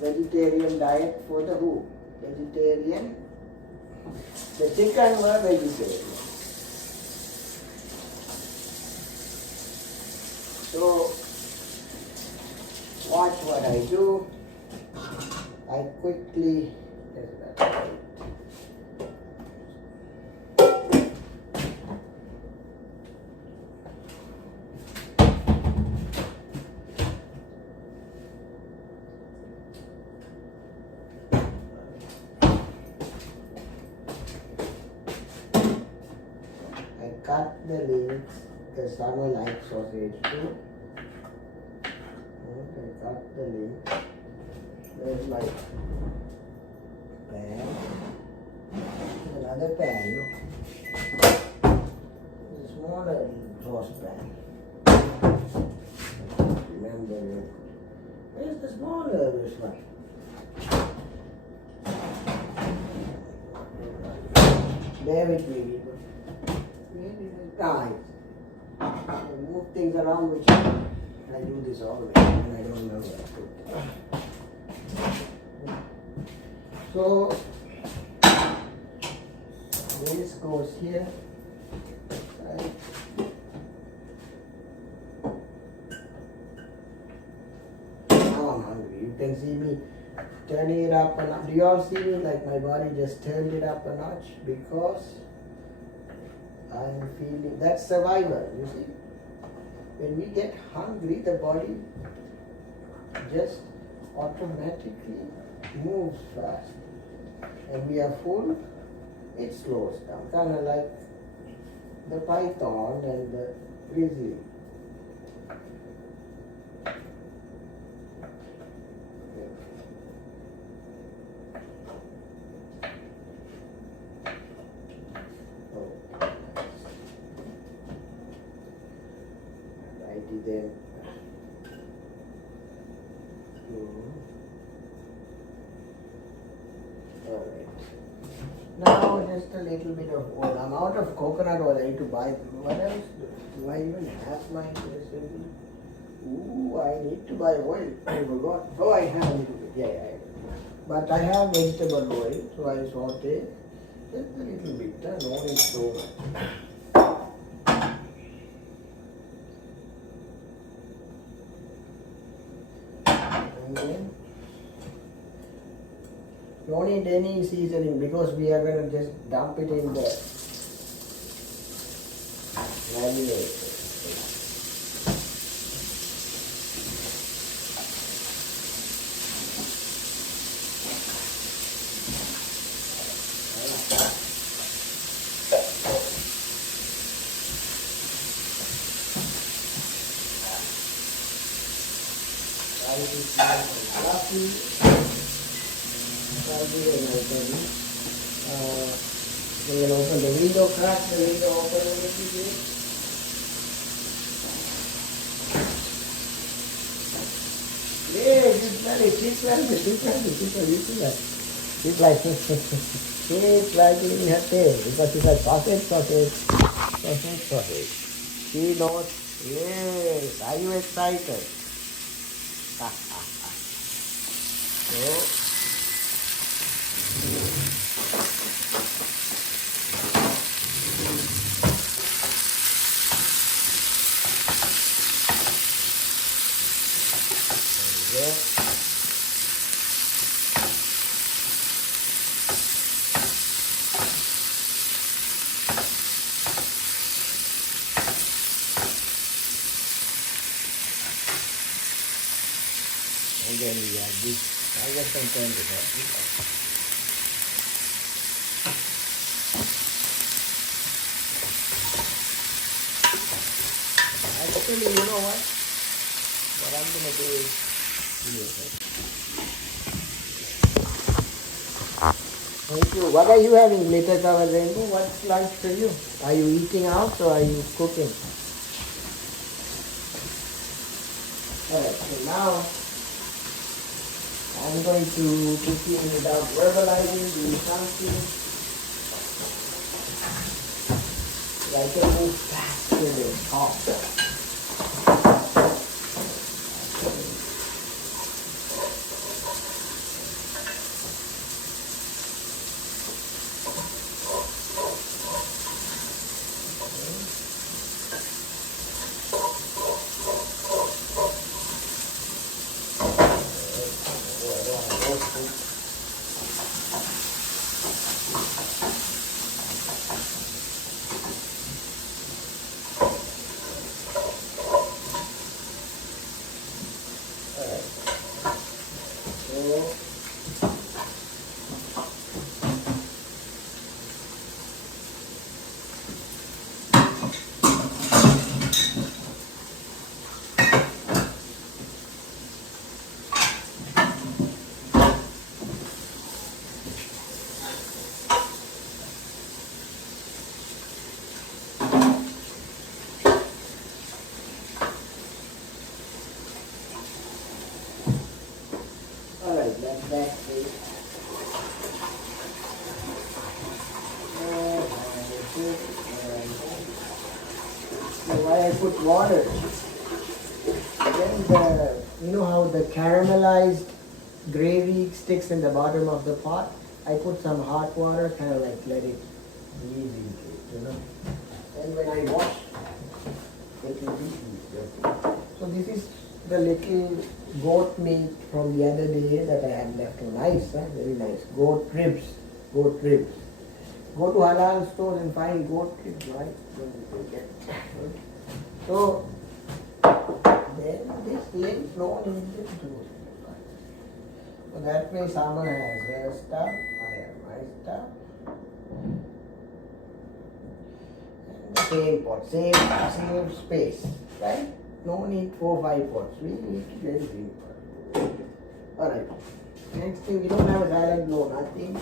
Vegetarian diet for the who? Vegetarian. The chicken were vegetarian. So watch what I do. I quickly cut the leaves because someone likes sausage too. Okay, cut the leaves. There's my pan. Another pan. The smaller saucepan. Remember, where's the smaller this one? Bear with me. Guys, I move things around, which I do this always, and I don't know what to do. So this goes here, right? Now I'm hungry. You can see me turning it up a notch. Do you all see me? Like my body just turned it up a notch because I'm feeling that's survival, you see. When we get hungry, the body just automatically moves fast. And we are full, it slows down. Kind of like the python and the grizzly. Then alright. Now just a little bit of oil. I'm out of coconut oil. I need to buy. What else? Do I even have my recipe? Ooh, I need to buy oil. I forgot. Oh, I have a little bit. Yeah. But I have vegetable oil, so I saute just a little bit. No need so much. Don't need any seasoning because we are going to just dump it in the marinator. coffee. So I'll give it a nice one. We're going to open the window, crack the window open a little bit. Yeah, she's ready. She's ready. She's ready. She's ready. She's like, she's wagging her tail because she's like, sausage, sausage, sausage, sausage. She knows. Yes. Are you excited? So, and then we add this. I just can turn it up. Actually, you know what? What I'm gonna do is, give me a second. Thank you. What are you having, Glitter Cover Rainbow? What's lunch for you? Are you eating out or are you cooking? Alright, so now I'm going to cook in without verbalizing, do something. I can move faster than talk. Why I put water? Then you know how the caramelized gravy sticks in the bottom of the pot? I put some hot water, kind of like let it ease into it, you know. And when I wash, it will be easier. So this is the little goat meat from the other day that I had left. Nice, huh? Very nice. Goat ribs. Goat ribs. Go to halal stores and find goat ribs, right? So then this lymph node is different. So that way Sama has her stuff, I have my stuff. And the same pot, same space, right? No need 4-5 pots. We need to get green pot. Alright. Next thing, we don't have a salad, no nothing.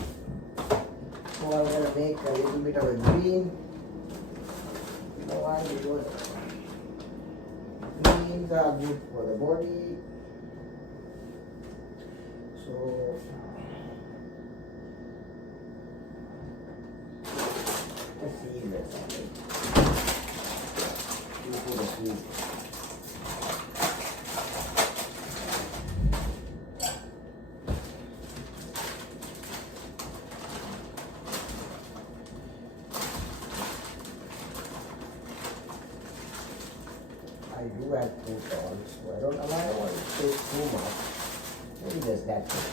So I'm gonna make a little bit of a green. You know why? Because greens are good for the body. So let's see this. You put a seed. I do have 2 tons, so I don't want to take too much. Maybe just that much.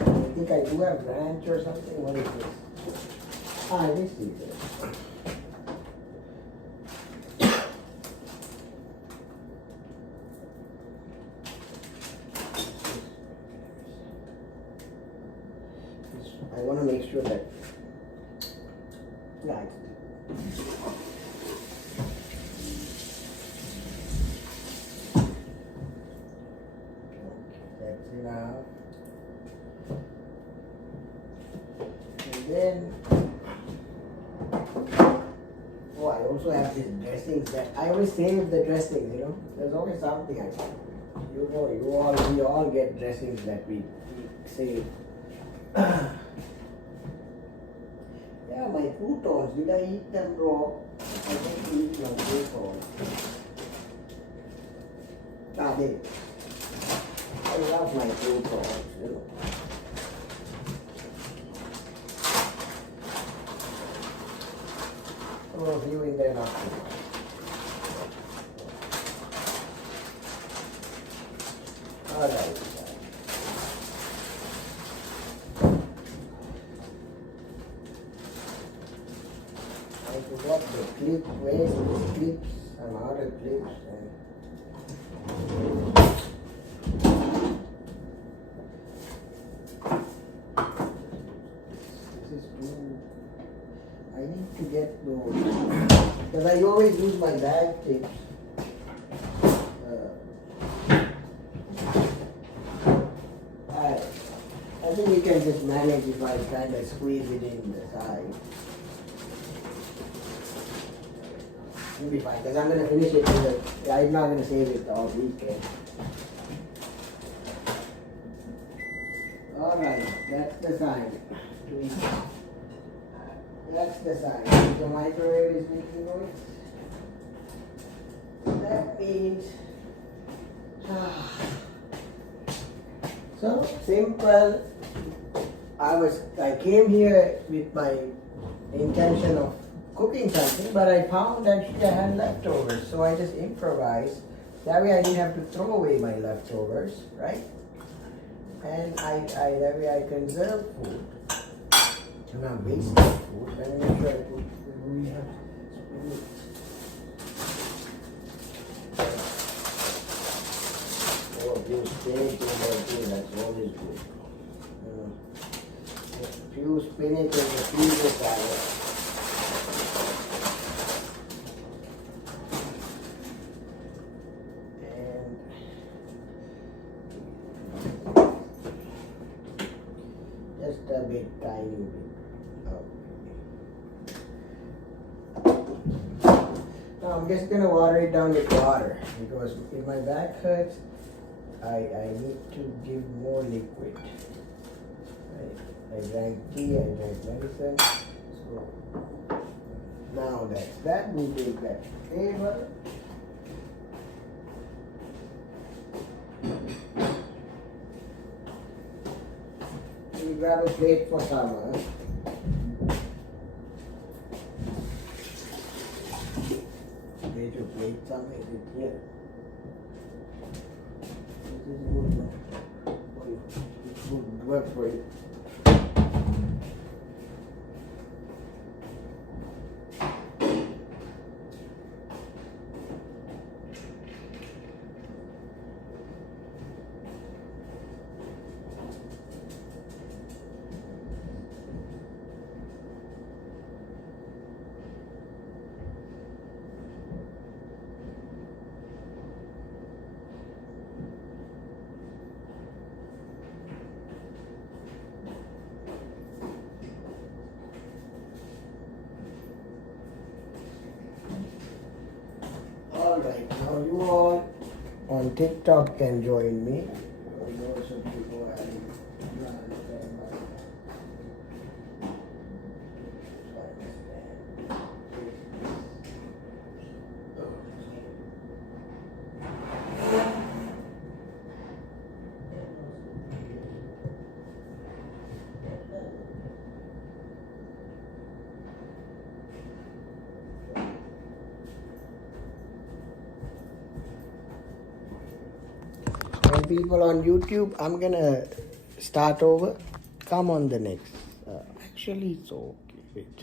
I think I do have ranch or something. What is this? Ah, this is it. I want to make sure that, yeah, then, oh, I also have these dressings that I always save the dressings, you know. There's always something I do. You know, we all get dressings that we save. Yeah, my croutons, did I eat them raw? I didn't eat my croutons. There. I love my croutons, you know. Some of you in there not too much. Alright. I forgot the clip. Where's the clips? I'm out of clips. This is too. I need to get those because I always use my bag tips. I think we can just manage if I kind of squeeze it in the side. It'll be fine because I'm going to finish it with I'm not going to save it all weekend. Alright, that's the sign. That's the sign. The microwave is making noise. That means so simple. I came here with my intention of cooking something, but I found actually I had leftovers, so I just improvised. That way I didn't have to throw away my leftovers, right? And that way I conserve food. I'm not wasting food. Let me make sure I put we have spoons. Oh, few spinach in there too, that's always good. Few spinach in the freezer salad. And just a bit, tiny bit. Now I'm just gonna water it down with water because if my back hurts, I need to give more liquid. I drank tea, I drank medicine. So now that's that. We take that table. We grab a plate for summer. Way to plate something here. This is good for you. It's good work for you. Alright, now you all on TikTok can join me. Those of you who are and people on YouTube, I'm gonna start over. Come on the next. Actually, it's okay. Wait.